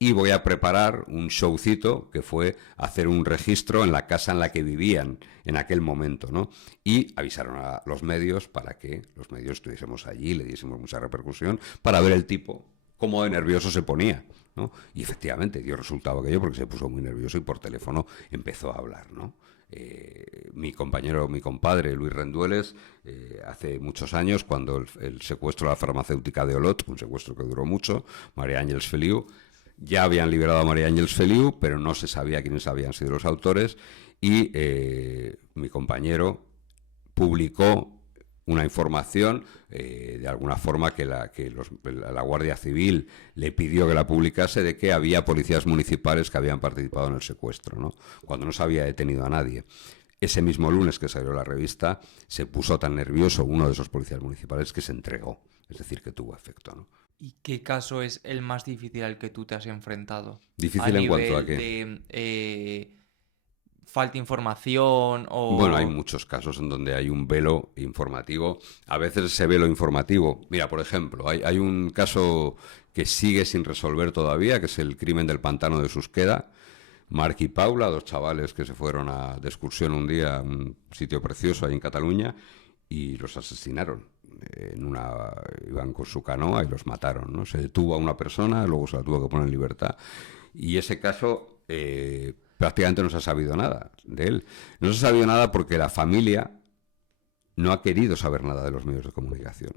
y voy a preparar un showcito, que fue hacer un registro en la casa en la que vivían en aquel momento, ¿no? Y avisaron a los medios para que los medios estuviésemos allí, le diésemos mucha repercusión, para ver el tipo cómo de nervioso se ponía, ¿no? Y efectivamente dio resultado aquello, porque se puso muy nervioso y por teléfono empezó a hablar, ¿no? Mi compadre Luis Rendueles, hace muchos años, cuando el secuestro de la farmacéutica de Olot, un secuestro que duró mucho, María Ángeles Feliu, ya habían liberado a María Ángeles Feliu, pero no se sabía quiénes habían sido los autores, y mi compañero publicó una información, de alguna forma que la Guardia Civil le pidió que la publicase, de que había policías municipales que habían participado en el secuestro, ¿no? Cuando no se había detenido a nadie. Ese mismo lunes que salió la revista, se puso tan nervioso uno de esos policías municipales que se entregó, es decir, que tuvo efecto, ¿no? ¿Y qué caso es el más difícil al que tú te has enfrentado? ¿Difícil en cuanto a qué? De falta información o... Bueno, hay muchos casos en donde hay un velo informativo. A veces ese velo informativo... Mira, por ejemplo, hay un caso que sigue sin resolver todavía, que es el crimen del pantano de Susqueda. Marc y Paula, 2 chavales que se fueron de excursión un día a un sitio precioso ahí en Cataluña, y los asesinaron. Iban con su canoa y los mataron, ¿no? Se detuvo a una persona, luego se la tuvo que poner en libertad. Y ese caso... prácticamente no se ha sabido nada de él. No se ha sabido nada porque la familia no ha querido saber nada de los medios de comunicación.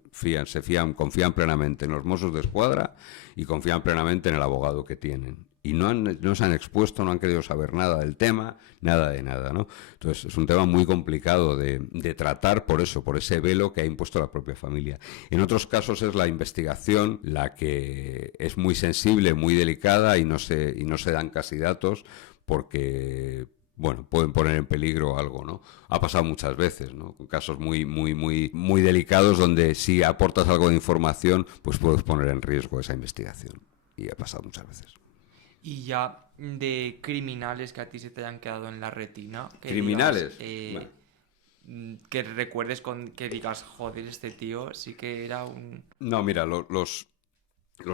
Confían plenamente en los Mossos de Escuadra y confían plenamente en el abogado que tienen. Y no se han expuesto, no han querido saber nada del tema, nada de nada, ¿no? Entonces es un tema muy complicado de tratar por ese velo que ha impuesto la propia familia. En otros casos es la investigación la que es muy sensible, muy delicada, y no se dan casi datos, porque bueno, pueden poner en peligro algo, ¿no? Ha pasado muchas veces, ¿no? Con casos muy delicados donde si aportas algo de información, pues puedes poner en riesgo esa investigación. Y ha pasado muchas veces. Y ya de criminales que a ti se te hayan quedado en la retina, que ¿Criminales? digas, que recuerdes que digas, joder, este tío sí que era un... No, mira, los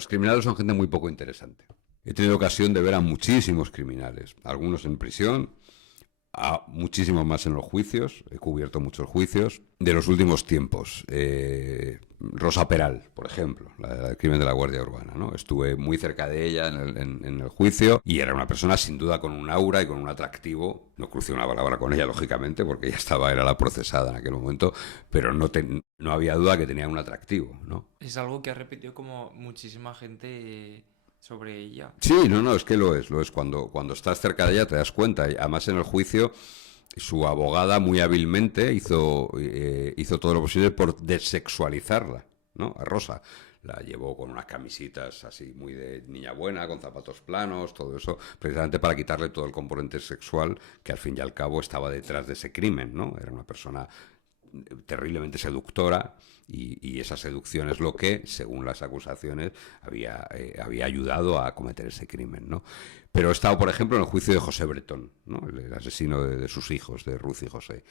criminales son gente muy poco interesante. He tenido ocasión de ver a muchísimos criminales, algunos en prisión, a muchísimos más en los juicios, he cubierto muchos juicios de los últimos tiempos. Rosa Peral, por ejemplo, la del crimen de la Guardia Urbana, ¿no? Estuve muy cerca de ella en el juicio y era una persona sin duda con un aura y con un atractivo. No crucé una palabra con ella, lógicamente, porque ella era la procesada en aquel momento, pero no había duda que tenía un atractivo, ¿no? Es algo que ha repetido como muchísima gente sobre ella. Sí, no, es que lo es. Cuando estás cerca de ella te das cuenta. Y además en el juicio su abogada muy hábilmente hizo todo lo posible por desexualizarla, ¿no? A Rosa. La llevó con unas camisitas así muy de niña buena, con zapatos planos, todo eso, precisamente para quitarle todo el componente sexual que al fin y al cabo estaba detrás de ese crimen, ¿no? Era una persona terriblemente seductora y esa seducción es lo que, según las acusaciones, había ayudado a cometer ese crimen, ¿no? Pero he estado, por ejemplo, en el juicio de José Bretón, ¿no? El asesino de sus hijos, de Ruth y José.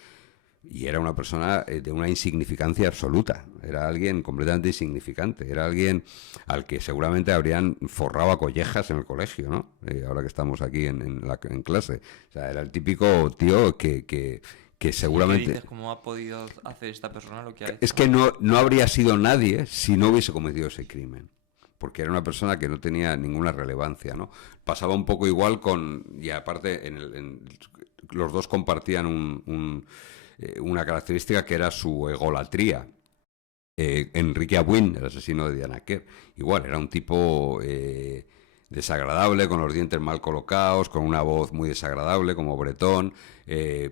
Y era una persona de una insignificancia absoluta. Era alguien completamente insignificante. Era alguien al que seguramente habrían forrado a collejas en el colegio, ¿no? Ahora que estamos aquí en clase. O sea, era el típico tío que seguramente... ¿Y qué dices? ¿Cómo ha podido hacer esta persona lo que ha hecho? Es que no habría sido nadie si no hubiese cometido ese crimen. Porque era una persona que no tenía ninguna relevancia, ¿no? Pasaba un poco igual y aparte, los dos compartían una característica que era su egolatría. Enrique Abuin, el asesino de Diana Kerr, igual, era un tipo desagradable, con los dientes mal colocados, con una voz muy desagradable, como Bretón,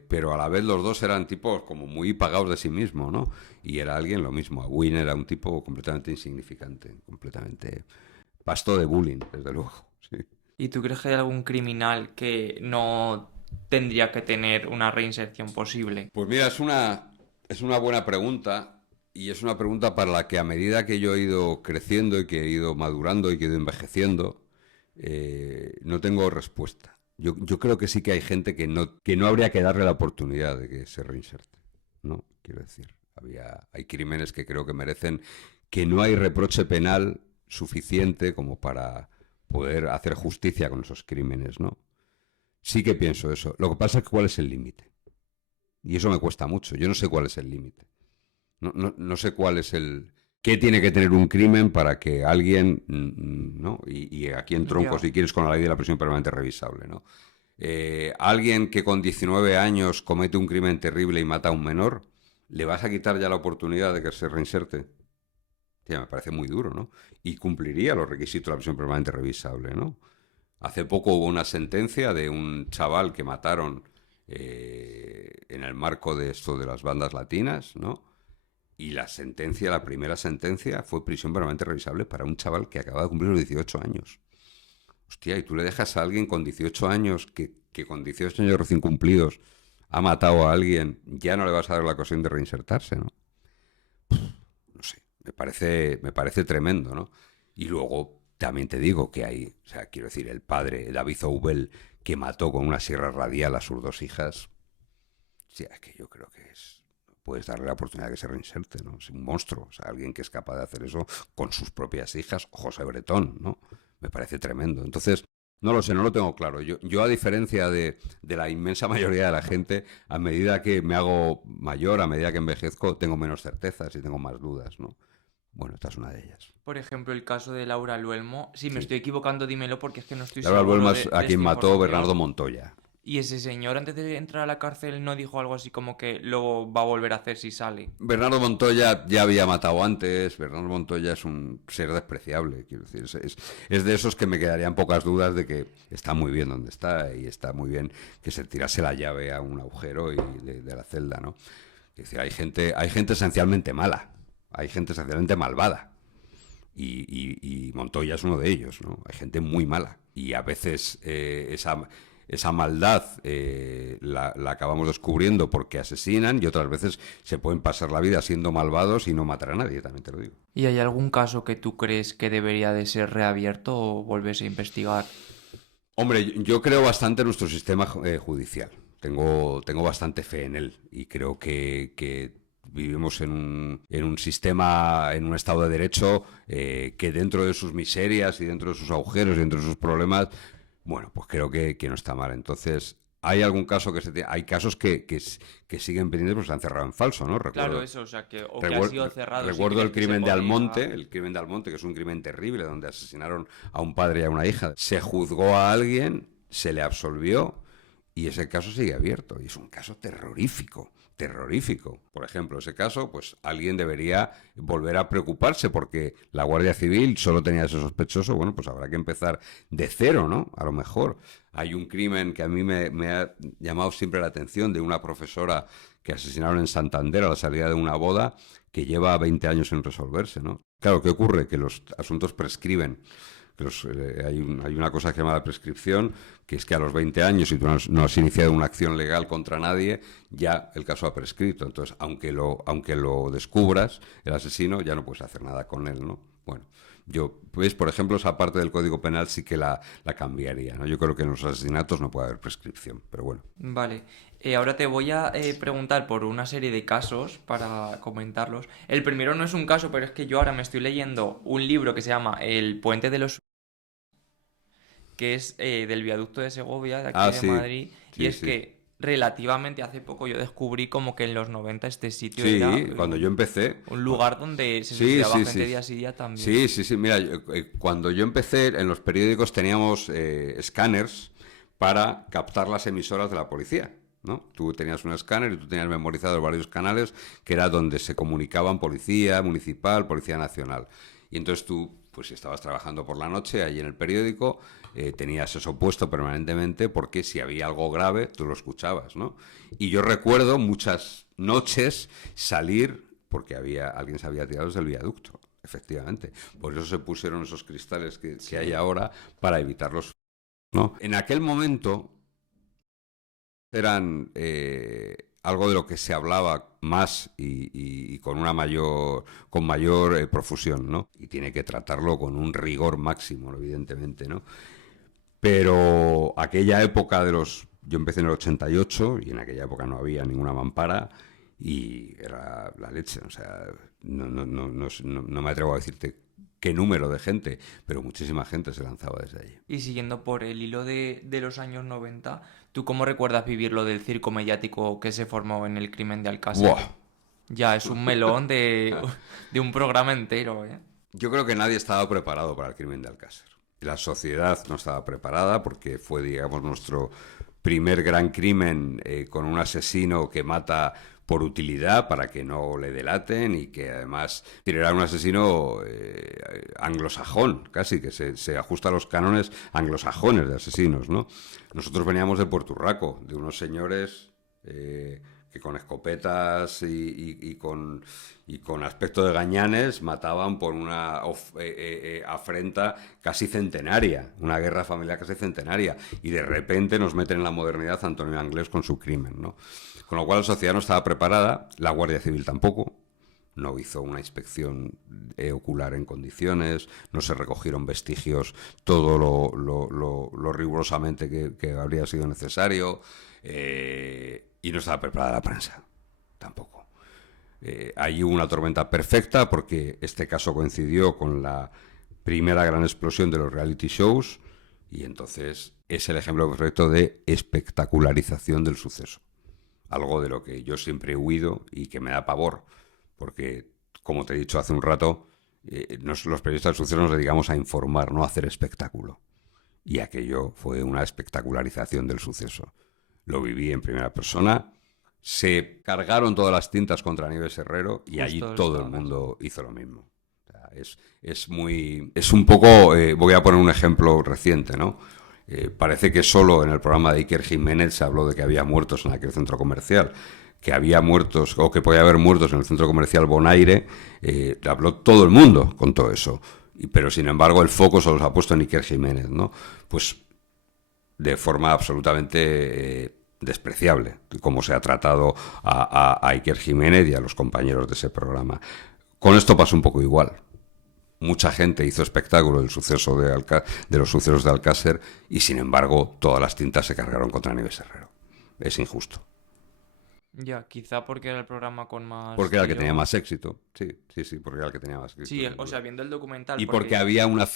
pero a la vez los dos eran tipos como muy pagados de sí mismo, ¿no? Y era alguien lo mismo. Abuin era un tipo completamente insignificante, completamente pasto de bullying, desde luego. Sí. ¿Y tú crees que hay algún criminal que no tendría que tener una reinserción posible? Pues mira, es una buena pregunta. Y es una pregunta para la que a medida que yo he ido creciendo y que he ido madurando y que he ido envejeciendo, no tengo respuesta. Yo creo que sí que hay gente que no habría que darle la oportunidad de que se reinserte, ¿no? Quiero decir, hay crímenes que creo que merecen que no hay reproche penal suficiente como para poder hacer justicia con esos crímenes, ¿no? Sí que pienso eso. Lo que pasa es que ¿cuál es el límite? Y eso me cuesta mucho. Yo no sé cuál es el límite. No sé cuál es ¿Qué tiene que tener un crimen para que alguien, ¿no? Y aquí en tronco, si quieres, con la ley de la prisión permanente revisable, ¿no? Alguien que con 19 años comete un crimen terrible y mata a un menor, ¿le vas a quitar ya la oportunidad de que se reinserte? Tía, me parece muy duro, ¿no? Y cumpliría los requisitos de la prisión permanente revisable, ¿no? Hace poco hubo una sentencia de un chaval que mataron en el marco de esto de las bandas latinas, ¿no? Y la primera sentencia fue prisión permanente revisable para un chaval que acaba de cumplir los 18 años. Hostia, y tú le dejas a alguien con 18 años, que con 18 años recién cumplidos ha matado a alguien, ya no le vas a dar la ocasión de reinsertarse, ¿no? No sé, me parece tremendo, ¿no? Y luego también te digo que hay, o sea, quiero decir, el padre, David Oubel, que mató con una sierra radial a sus dos hijas, o sea, es que yo creo que puedes darle la oportunidad de que se reinserte, ¿no? Es un monstruo, o sea, alguien que es capaz de hacer eso con sus propias hijas, José Bretón, ¿no? Me parece tremendo. Entonces, no lo sé, no lo tengo claro. Yo a diferencia de la inmensa mayoría de la gente, a medida que me hago mayor, a medida que envejezco, tengo menos certezas y tengo más dudas, ¿no? Bueno, esta es una de ellas. Por ejemplo, el caso de Laura Luelmo. Si me Sí. estoy equivocando, dímelo porque es que no estoy Laura seguro Luelmo de es a quien esta mató información. Bernardo Montoya. Y ese señor, antes de entrar a la cárcel, no dijo algo así como que lo va a volver a hacer si sale. Bernardo Montoya ya había matado antes. Bernardo Montoya es un ser despreciable, quiero decir. Es de esos que me quedarían pocas dudas de que está muy bien donde está y está muy bien que se tirase la llave a un agujero de la celda, ¿no? Es decir, hay gente esencialmente mala, hay gente esencialmente malvada. Y Montoya es uno de ellos, ¿no? Hay gente muy mala. Y a veces esa maldad la acabamos descubriendo porque asesinan, y otras veces se pueden pasar la vida siendo malvados y no matar a nadie, también te lo digo. ¿Y hay algún caso que tú crees que debería de ser reabierto o volverse a investigar? Hombre, yo creo bastante en nuestro sistema judicial. Tengo bastante fe en él y creo que vivimos en un sistema, en un Estado de Derecho que dentro de sus miserias y dentro de sus agujeros y dentro de sus problemas, bueno, pues creo que no está mal. Entonces, hay algún caso hay casos que siguen pendientes porque se han cerrado en falso, ¿no? Claro, eso, o sea, que ha sido cerrado. Recuerdo el crimen de Almonte, podía... el crimen de Almonte, que es un crimen terrible, donde asesinaron a un padre y a una hija. Se juzgó a alguien, se le absolvió y ese caso sigue abierto. Y es un caso terrorífico. Terrorífico. Por ejemplo, ese caso, pues alguien debería volver a preocuparse porque la Guardia Civil solo tenía ese sospechoso. Bueno, pues habrá que empezar de cero, ¿no? A lo mejor. Hay un crimen que a mí me ha llamado siempre la atención de una profesora que asesinaron en Santander a la salida de una boda que lleva 20 años en resolverse, ¿no? Claro, ¿qué ocurre? Que los asuntos prescriben. Hay una cosa que se llama la prescripción, que es que a los 20 años, si tú no has iniciado una acción legal contra nadie, ya el caso ha prescrito. Entonces, aunque lo descubras, el asesino, ya no puedes hacer nada con él, ¿no? Bueno, pues, por ejemplo, esa parte del Código Penal sí que la cambiaría, ¿no? Yo creo que en los asesinatos no puede haber prescripción, pero bueno. Vale. Ahora te voy a preguntar por una serie de casos para comentarlos. El primero no es un caso, pero es que yo ahora me estoy leyendo un libro que se llama El Puente de los... que es del viaducto de Segovia, de aquí de Sí, Madrid, y sí, es sí. que relativamente hace poco yo descubrí como que en los 90 este sitio Sí, era cuando yo empecé. un lugar donde se Sí, suicidaba sí, gente sí. día sí día también. Sí. Mira, cuando yo empecé, en los periódicos teníamos escáneres para captar las emisoras de la policía, ¿no? Tú tenías un escáner y tú tenías memorizados varios canales que era donde se comunicaban policía municipal, policía nacional. Y entonces tú, pues si estabas trabajando por la noche allí en el periódico, tenías eso puesto permanentemente porque si había algo grave, tú lo escuchabas, ¿no? Y yo recuerdo muchas noches salir porque alguien se había tirado desde el viaducto, efectivamente. Por eso se pusieron esos cristales que hay ahora para evitarlos, ¿no? En aquel momento eran algo de lo que se hablaba más y con mayor profusión, ¿no? Y tiene que tratarlo con un rigor máximo, evidentemente, ¿no? Pero aquella época yo empecé en el 88 y en aquella época no había ninguna mampara y era la leche, o sea, no me atrevo a decirte qué número de gente, pero muchísima gente se lanzaba desde allí. Y siguiendo por el hilo de los años 90, ¿tú cómo recuerdas vivir lo del circo mediático que se formó en el crimen de Alcácer? ¡Buah! Ya, es un melón de un programa entero, ¿eh? Yo creo que nadie estaba preparado para el crimen de Alcácer. La sociedad no estaba preparada porque fue, digamos, nuestro primer gran crimen con un asesino que mata por utilidad para que no le delaten y que además era un asesino anglosajón, casi, que se ajusta a los cánones anglosajones de asesinos, ¿no? Nosotros veníamos de Puerto Urraco, de unos señores que con escopetas y con aspecto de gañanes mataban por una afrenta casi centenaria, una guerra familiar casi centenaria, y de repente nos meten en la modernidad Antonio Anglés con su crimen, ¿no? Con lo cual la sociedad no estaba preparada, la Guardia Civil tampoco, no hizo una inspección ocular en condiciones, no se recogieron vestigios todo lo rigurosamente que habría sido necesario, y no estaba preparada la prensa, tampoco. Allí hubo una tormenta perfecta porque este caso coincidió con la primera gran explosión de los reality shows y entonces es el ejemplo perfecto de espectacularización del suceso. Algo de lo que yo siempre he huido y que me da pavor, porque, como te he dicho hace un rato, los periodistas del suceso nos dedicamos a informar, no a hacer espectáculo. Y aquello fue una espectacularización del suceso. Lo viví en primera persona, se cargaron todas las tintas contra Nieves Herrero y allí todo el mundo hizo lo mismo. O sea, es un poco, voy a poner un ejemplo reciente, ¿no? Parece que solo en el programa de Iker Jiménez se habló de que había muertos en aquel centro comercial, que había muertos o que podía haber muertos en el centro comercial Bonaire, habló todo el mundo con todo eso, pero sin embargo el foco solo se ha puesto en Iker Jiménez, ¿no? Pues de forma absolutamente despreciable, como se ha tratado a Iker Jiménez y a los compañeros de ese programa. Con esto pasó un poco igual. Mucha gente hizo espectáculo del suceso de los sucesos de Alcácer y, sin embargo, todas las tintas se cargaron contra Nieves Herrero. Es injusto. Ya, quizá porque era el programa con más Porque era el que tenía tirón. más éxito. Sí, sí, sí, porque era el que tenía más éxito. Sí, sin o sea, duda. viendo el documental, Y porque porque había una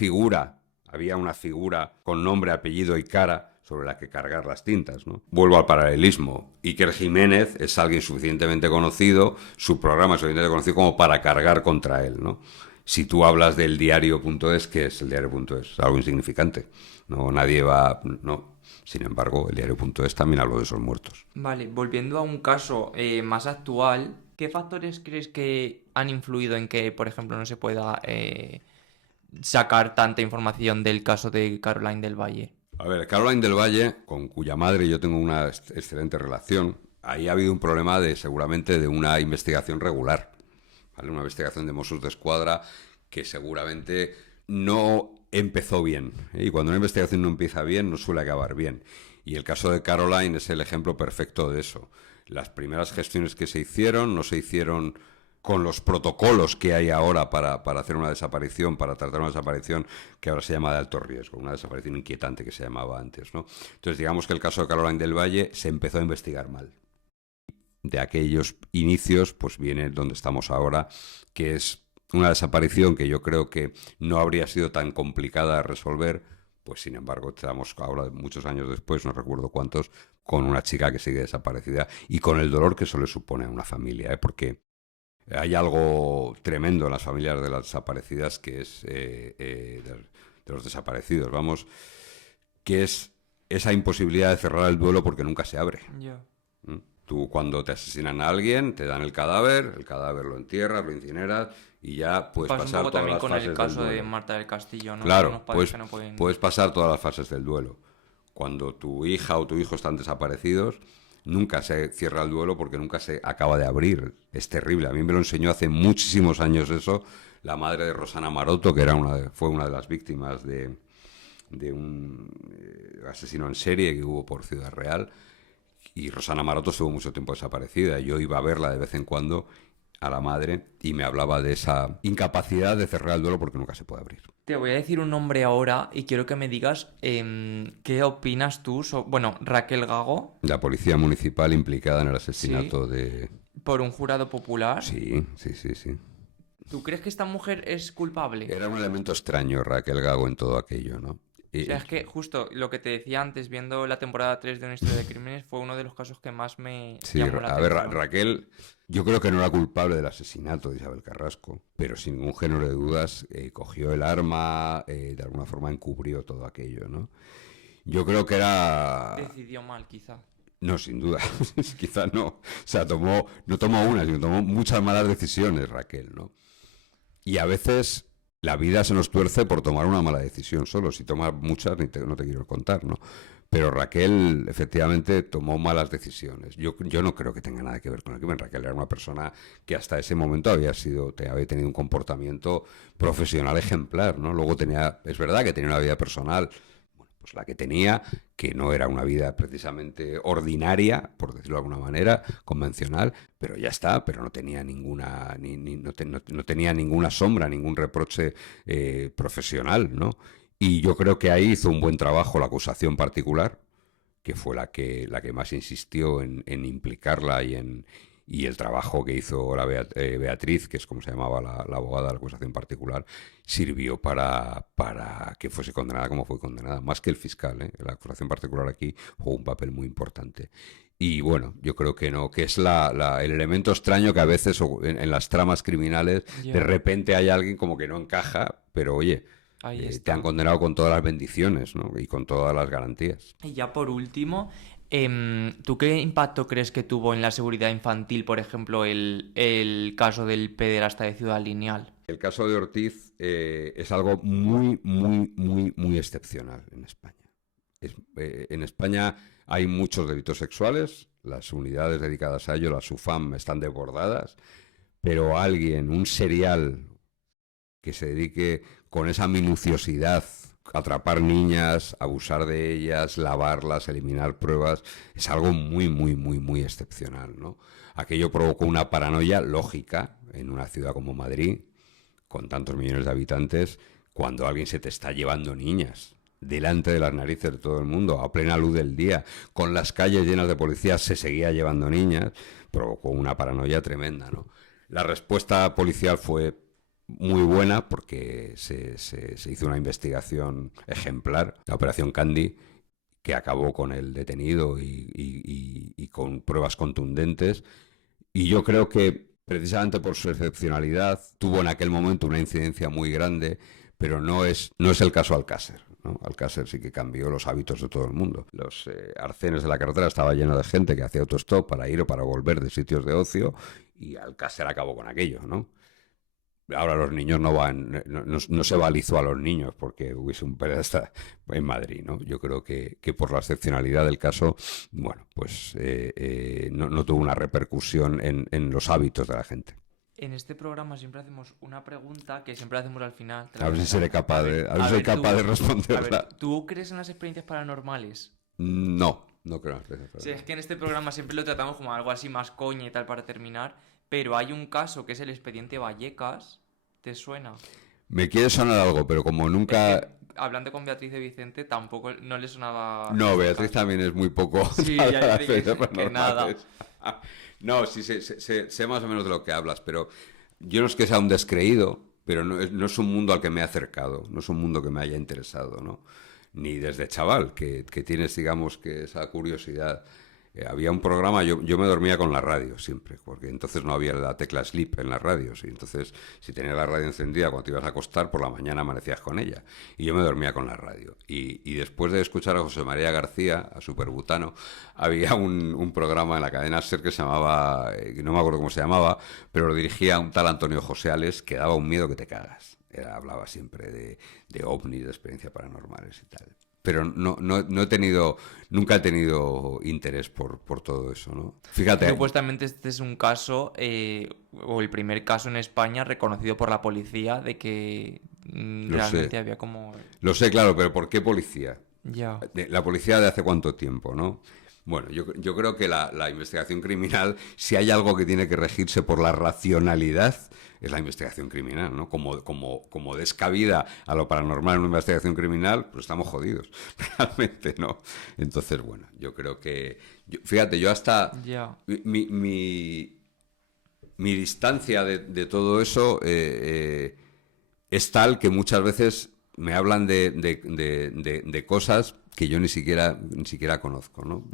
figura con nombre, apellido y cara sobre la que cargar las tintas, ¿no? Vuelvo al paralelismo. Iker Jiménez es alguien suficientemente conocido, su programa es suficientemente conocido como para cargar contra él, ¿no? Si tú hablas del diario.es, ¿qué es el diario.es? Algo insignificante. No, nadie va... No. Sin embargo, el diario.es también habló de esos muertos. vale, volviendo a un caso más actual, ¿qué factores crees que han influido en que, por ejemplo, no se pueda sacar tanta información del caso de Caroline del Valle? A ver, Caroline del Valle, con cuya madre yo tengo una excelente relación, ahí ha habido un problema seguramente de una investigación regular, ¿vale? Una investigación de Mossos de Escuadra que seguramente no empezó bien, ¿eh? Y cuando una investigación no empieza bien, no suele acabar bien. Y el caso de Caroline es el ejemplo perfecto de eso. Las primeras gestiones que se hicieron no se hicieron con los protocolos que hay ahora para hacer una desaparición, para tratar una desaparición que ahora se llama de alto riesgo, una desaparición inquietante que se llamaba antes, ¿no? Entonces, digamos que el caso de Caroline del Valle se empezó a investigar mal. De aquellos inicios, pues viene donde estamos ahora, que es una desaparición que yo creo que no habría sido tan complicada de resolver, pues sin embargo estamos ahora, muchos años después, no recuerdo cuántos, con una chica que sigue desaparecida y con el dolor que eso le supone a una familia, ¿eh? Porque hay algo tremendo en las familias de las desaparecidas que es de los desaparecidos, vamos, que es esa imposibilidad de cerrar el duelo porque nunca se abre. Ya. ¿Mm? Tú cuando te asesinan a alguien, te dan el cadáver lo entierras, lo incineras y ya puedes Pasa un pasar poco todas también las con el fases del caso de duelo. Marta del Castillo, ¿no? Hay unos Claro, padres que no pueden... puedes pasar todas las fases del duelo. Cuando tu hija o tu hijo están desaparecidos, nunca se cierra el duelo porque nunca se acaba de abrir. Es terrible. A mí me lo enseñó hace muchísimos años eso la madre de Rosana Maroto, que fue una de las víctimas de un asesino en serie que hubo por Ciudad Real. Y Rosana Maroto estuvo mucho tiempo desaparecida. Yo iba a verla de vez en cuando, a la madre, y me hablaba de esa incapacidad de cerrar el duelo porque nunca se puede abrir. Te voy a decir un nombre ahora y quiero que me digas qué opinas tú sobre... Bueno, Raquel Gago, La policía municipal implicada en el sí, asesinato de... por un jurado popular. Sí, sí, sí, sí. ¿Tú crees que esta mujer es culpable? Era un elemento extraño Raquel Gago en todo aquello, ¿no? O sea, es que justo lo que te decía antes, viendo la temporada 3 de Una historia de crímenes, fue uno de los casos que más me Sí, llamó la a ver, atención. Raquel, yo creo que no era culpable del asesinato de Isabel Carrasco, pero sin ningún género de dudas cogió el arma, de alguna forma encubrió todo aquello, ¿no? Yo creo que era... Decidió mal, quizá. No, sin duda, quizá no. O sea, no tomó una, sino tomó muchas malas decisiones, Raquel, ¿no? Y a veces la vida se nos tuerce por tomar una mala decisión solo. Si tomas muchas, no te quiero contar, ¿no? Pero Raquel efectivamente tomó malas decisiones. Yo no creo que tenga nada que ver con el crimen. Raquel era una persona que hasta ese momento había tenido un comportamiento profesional ejemplar, ¿no? Luego es verdad que tenía una vida personal, bueno, pues la que tenía, que no era una vida precisamente ordinaria, por decirlo de alguna manera, convencional, pero ya está, pero no tenía no tenía ninguna sombra, ningún reproche profesional, ¿no? Y yo creo que ahí hizo un buen trabajo la acusación particular, que fue la que más insistió en implicarla y el trabajo que hizo Beatriz, que es como se llamaba la abogada de la acusación particular, sirvió para que fuese condenada como fue condenada, más que el fiscal, ¿eh? La acusación particular aquí jugó un papel muy importante. Y bueno, yo creo que no, que es el elemento extraño que a veces en las tramas criminales de Ya, repente hay alguien como que no encaja, pero oye, ahí te han está. condenado con todas las bendiciones, ¿no? Y con todas las garantías. Y ya por último, ¿tú qué impacto crees que tuvo en la seguridad infantil, por ejemplo, el caso del pederasta de Ciudad Lineal? El caso de Ortiz es algo muy, muy, muy, muy excepcional en España. En España hay muchos delitos sexuales, las unidades dedicadas a ello, las UFAM, están desbordadas, pero un serial que se dedique con esa minuciosidad, atrapar niñas, abusar de ellas, lavarlas, eliminar pruebas, es algo muy, muy, muy, muy excepcional, ¿no? Aquello provocó una paranoia lógica en una ciudad como Madrid, con tantos millones de habitantes, cuando alguien se te está llevando niñas delante de las narices de todo el mundo, a plena luz del día, con las calles llenas de policías, se seguía llevando niñas, provocó una paranoia tremenda, ¿no? La respuesta policial fue muy buena porque se hizo una investigación ejemplar, la Operación Candy, que acabó con el detenido y con pruebas contundentes. Y yo creo que precisamente por su excepcionalidad tuvo en aquel momento una incidencia muy grande, pero no es el caso Alcácer, ¿no? Alcácer sí que cambió los hábitos de todo el mundo. Los arcenes de la carretera estaban llenos de gente que hacía autostop para ir o para volver de sitios de ocio, y Alcácer acabó con aquello, ¿no? Ahora los niños no van, no se balizó a los niños porque hubiese un pederasta en Madrid, ¿no? Yo creo que por la excepcionalidad del caso, bueno, pues no tuvo una repercusión en los hábitos de la gente. En este programa siempre hacemos una pregunta que siempre hacemos al final. A ver si seré capaz de, tú, responderla. A ver, ¿tú crees en las experiencias paranormales? No creo en las experiencias paranormales. Sí, es que en este programa siempre lo tratamos como algo así más coña y tal para terminar, pero hay un caso que es el expediente Vallecas. ¿Te suena? Me quiere sonar algo, pero como nunca... Es que, hablando con Beatriz de Vicente, tampoco no le sonaba... No, Beatriz también es muy poco... Sí, ya que nada. No, sí, sé más o menos de lo que hablas, pero yo no es que sea un descreído, pero no es un mundo al que me he acercado, no es un mundo que me haya interesado, ¿no? Ni desde chaval, que tienes, digamos, que esa curiosidad. Había un programa, yo me dormía con la radio siempre, porque entonces no había la tecla sleep en las radios, y entonces si tenías la radio encendida cuando te ibas a acostar, por la mañana amanecías con ella, y yo me dormía con la radio. Y después de escuchar a José María García, a Superbutano, había un programa en la cadena SER que se llamaba, no me acuerdo cómo se llamaba, pero lo dirigía un tal Antonio Joseales, que daba un miedo que te cagas. Hablaba siempre de ovnis, de experiencias paranormales y tal. Pero nunca he tenido interés por todo eso, ¿no? Fíjate. Supuestamente este es un caso, o el primer caso en España reconocido por la policía de que realmente había como... Lo sé, claro, pero ¿por qué policía? Ya. La policía de hace cuánto tiempo, ¿no? Bueno, yo creo que la investigación criminal, si hay algo que tiene que regirse por la racionalidad, es la investigación criminal, ¿no? Como descabida a lo paranormal en una investigación criminal, pues estamos jodidos, realmente, ¿no? Entonces, bueno, yo creo que... fíjate, yo hasta... Ya. Mi distancia de todo eso es tal que muchas veces me hablan de cosas que yo ni siquiera conozco, ¿no?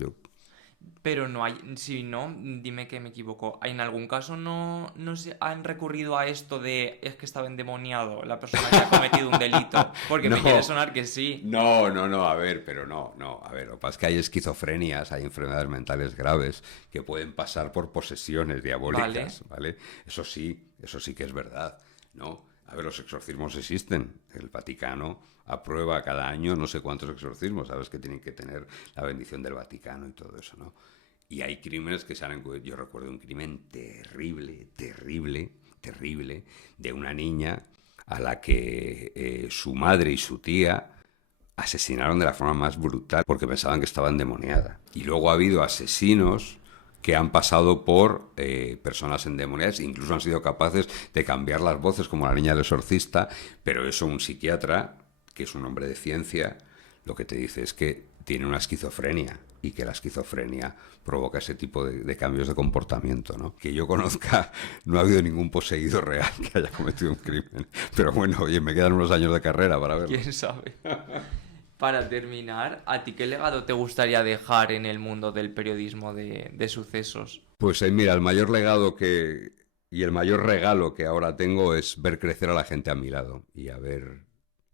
Pero no hay, si no, dime que me equivoco. ¿En algún caso no se han recurrido a esto de es que estaba endemoniado la persona que ha cometido un delito? Porque me quiere sonar que sí. No, a ver, pero no. A ver, lo que pasa es que hay esquizofrenias, hay enfermedades mentales graves que pueden pasar por posesiones diabólicas, ¿vale? Eso sí que es verdad, ¿no? A ver, los exorcismos existen. El Vaticano aprueba cada año no sé cuántos exorcismos. Sabes que tienen que tener la bendición del Vaticano y todo eso, ¿no? Y hay crímenes que se han... Yo recuerdo un crimen terrible, de una niña a la que su madre y su tía asesinaron de la forma más brutal porque pensaban que estaba endemoniada. Y luego ha habido asesinos que han pasado por personas endemoniadas, incluso han sido capaces de cambiar las voces, como la niña del exorcista, pero eso un psiquiatra, que es un hombre de ciencia, lo que te dice es que tiene una esquizofrenia y que la esquizofrenia provoca ese tipo de cambios de comportamiento, ¿no? Que yo conozca, no ha habido ningún poseído real que haya cometido un crimen. Pero bueno, oye, me quedan unos años de carrera para verlo. ¿Quién sabe? Para terminar, ¿a ti qué legado te gustaría dejar en el mundo del periodismo de sucesos? Pues mira, el mayor legado y el mayor regalo que ahora tengo es ver crecer a la gente a mi lado y haber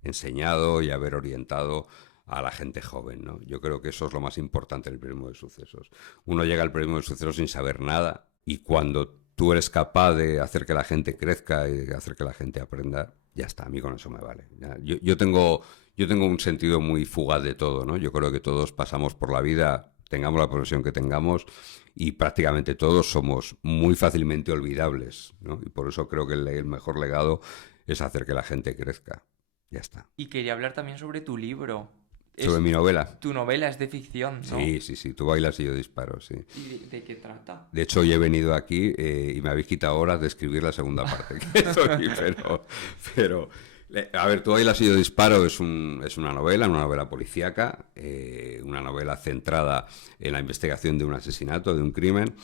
enseñado y haber orientado a la gente joven, ¿no? Yo creo que eso es lo más importante en el periodismo de sucesos. Uno llega al periodismo de sucesos sin saber nada y cuando tú eres capaz de hacer que la gente crezca y de hacer que la gente aprenda, ya está, a mí con eso me vale. Yo tengo un sentido muy fugaz de todo, ¿no? Yo creo que todos pasamos por la vida, tengamos la profesión que tengamos, y prácticamente todos somos muy fácilmente olvidables, ¿no? Y por eso creo que el mejor legado es hacer que la gente crezca. Ya está. Y quería hablar también sobre tu libro. Sobre mi novela. Tu novela es de ficción, ¿no? Sí, tú bailas y yo disparo, sí. ¿Y de qué trata? De hecho, hoy he venido aquí y me habéis quitado horas de escribir la segunda parte. Que estoy, pero, a ver, tú bailas y yo disparo es una novela policíaca, una novela centrada en la investigación de un asesinato, de un crimen,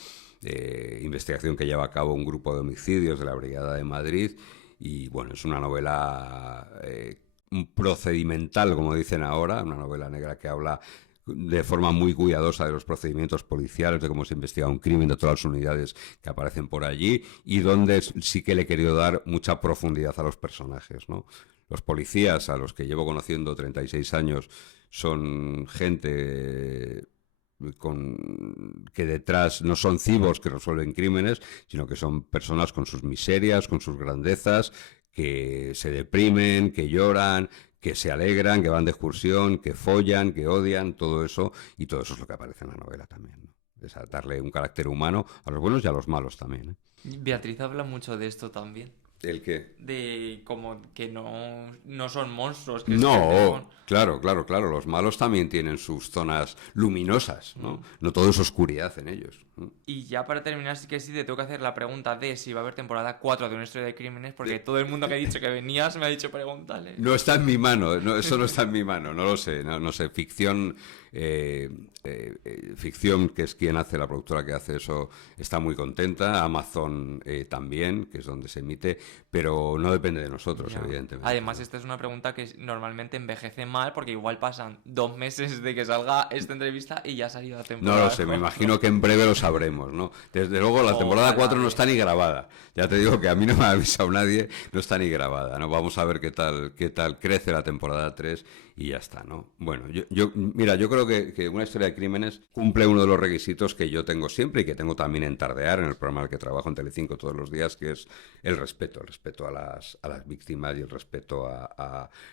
investigación que lleva a cabo un grupo de homicidios de la Brigada de Madrid. Y bueno, es una novela procedimental, como dicen ahora, una novela negra que habla de forma muy cuidadosa de los procedimientos policiales, de cómo se investiga un crimen, de todas las unidades que aparecen por allí, y donde sí que le he querido dar mucha profundidad a los personajes, ¿no? Los policías, a los que llevo conociendo 36 años, son gente que detrás no son cibos que resuelven crímenes, sino que son personas con sus miserias, con sus grandezas, que se deprimen, que lloran, que se alegran, que van de excursión, que follan, que odian, todo eso, y todo eso es lo que aparece en la novela también, ¿no? Es darle un carácter humano a los buenos y a los malos también, ¿eh? Beatriz habla mucho de esto también. ¿El qué? De como que no son monstruos. Que No, claro, los malos también tienen sus zonas luminosas, ¿no? No todo es oscuridad en ellos. Y ya para terminar, sí que sí te tengo que hacer la pregunta de si va a haber temporada 4 de Una historia de crímenes, porque todo el mundo que ha dicho que venías me ha dicho pregúntale. No está en mi mano, no, eso no está en mi mano, no lo sé, no sé, ficción, ficción, que es quien hace, la productora que hace eso, está muy contenta, Amazon también, que es donde se emite, pero no depende de nosotros, Ya. evidentemente. Además, esta es una pregunta que normalmente envejece mal, porque igual pasan 2 meses de que salga esta entrevista y ya ha salido la temporada. No lo sé, me imagino que en breve lo sabremos, ¿no? Desde luego la temporada 4 no está ni grabada. Ya te digo que a mí no me ha avisado nadie, no está ni grabada, ¿no? Vamos a ver qué tal crece la temporada 3 y ya está, ¿no? Bueno, mira, yo creo que Una historia de crímenes cumple uno de los requisitos que yo tengo siempre y que tengo también en Tardear, en el programa en el que trabajo en Telecinco todos los días, que es el respeto a las víctimas y el respeto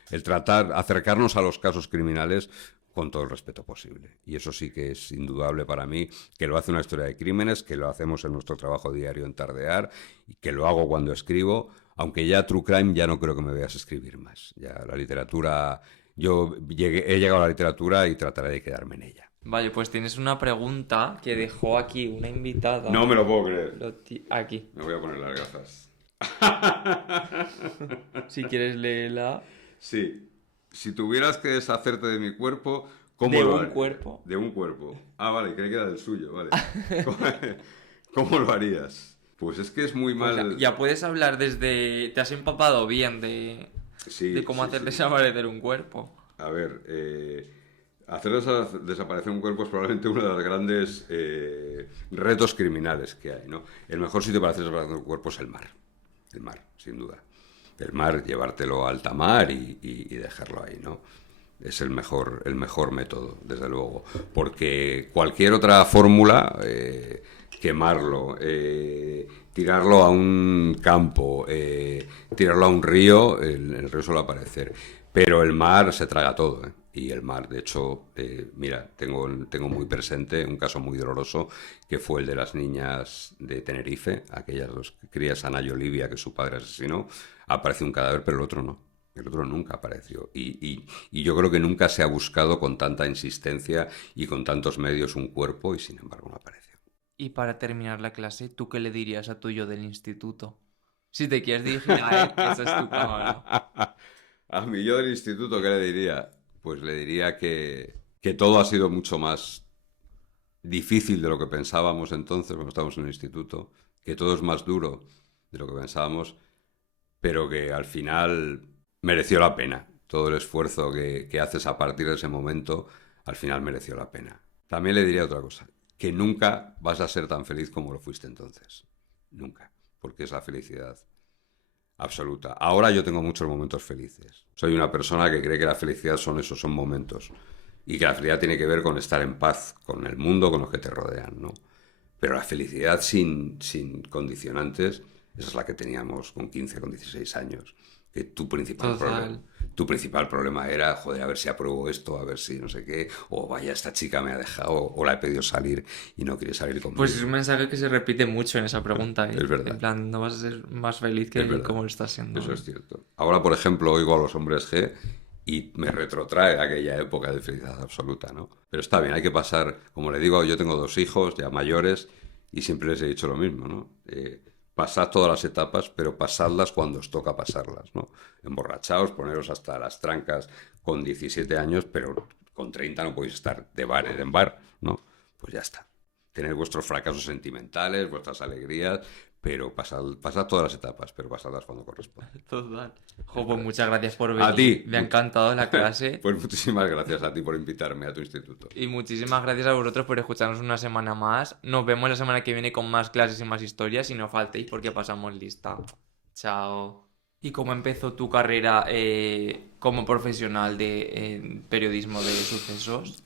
el tratar, acercarnos a los casos criminales con todo el respeto posible. Y eso sí que es indudable para mí, que lo hace Una historia de crímenes, que lo hacemos en nuestro trabajo diario en Tardear, y que lo hago cuando escribo, aunque ya True Crime ya no creo que me veas escribir más. Ya la literatura, he llegado a la literatura y trataré de quedarme en ella. Vale, pues tienes una pregunta que dejó aquí una invitada. No me lo puedo creer. Aquí. Me voy a poner las gafas. Si quieres léela. Sí. Si tuvieras que deshacerte de mi cuerpo, ¿cómo ¿De lo un harías? cuerpo? De un cuerpo. Ah, vale, creí que era del suyo, vale. ¿Cómo lo harías? Pues es que es muy Pues mal. ya puedes hablar desde... Te has empapado bien de cómo hacer desaparecer un cuerpo. A ver, hacer desaparecer un cuerpo es probablemente uno de los grandes retos criminales que hay, ¿no? El mejor sitio para hacer desaparecer un cuerpo es el mar. El mar, sin duda. El mar, llevártelo a alta mar y dejarlo ahí, ¿no? Es el mejor método, desde luego. Porque cualquier otra fórmula, quemarlo, tirarlo a un campo, tirarlo a un río, el río suele aparecer. Pero el mar se traga todo, ¿eh? Y el mar, de hecho, mira, tengo muy presente un caso muy doloroso que fue el de las niñas de Tenerife, aquellas dos crías, Ana y Olivia, que su padre asesinó. Apareció un cadáver, pero el otro no. El otro nunca apareció. Y yo creo que nunca se ha buscado con tanta insistencia y con tantos medios un cuerpo y sin embargo no apareció. Y para terminar la clase, ¿tú qué le dirías a tu yo del instituto? Si te quieres dirigir a él, esa es tu cámara. A mi yo del instituto, ¿qué le diría? Pues le diría que todo ha sido mucho más difícil de lo que pensábamos entonces cuando estábamos en el instituto, que todo es más duro de lo que pensábamos, pero que al final mereció la pena. Todo el esfuerzo que haces a partir de ese momento, al final mereció la pena. También le diría otra cosa, que nunca vas a ser tan feliz como lo fuiste entonces. Nunca, porque es la felicidad absoluta. Ahora yo tengo muchos momentos felices. Soy una persona que cree que la felicidad son momentos. Y que la felicidad tiene que ver con estar en paz con el mundo, con los que te rodean, ¿no? Pero la felicidad sin condicionantes, esa es la que teníamos con 15, con 16 años. Que tu principal tu principal problema era, joder, a ver si apruebo esto, a ver si no sé qué, o vaya, esta chica me ha dejado, o la he pedido salir y no quiere salir conmigo. Pues es un mensaje que se repite mucho en esa pregunta, ¿eh? Es verdad. En plan, no vas a ser más feliz Es que verdad. como lo estás siendo. Eso es cierto. Ahora, por ejemplo, oigo a los hombres G y me retrotrae a aquella época de felicidad absoluta, ¿no? Pero está bien, hay que pasar, como le digo, yo tengo 2 hijos ya mayores y siempre les he dicho lo mismo, ¿no? Pasad todas las etapas, pero pasadlas cuando os toca pasarlas, ¿no? Emborrachaos, poneros hasta las trancas con 17 años, pero con 30 no podéis estar de bar en bar, ¿no? Pues ya está. Tener vuestros fracasos sentimentales, vuestras alegrías, pero pasad todas las etapas, pero pasadlas cuando corresponde. Total. Jo, pues muchas gracias por A venir. ti. Me ha encantado la clase. Pues muchísimas gracias a ti por invitarme a tu instituto. Y muchísimas gracias a vosotros por escucharnos una semana más. Nos vemos la semana que viene con más clases y más historias. Y no faltéis porque pasamos lista. Chao. ¿Y cómo empezó tu carrera como profesional de periodismo de sucesos?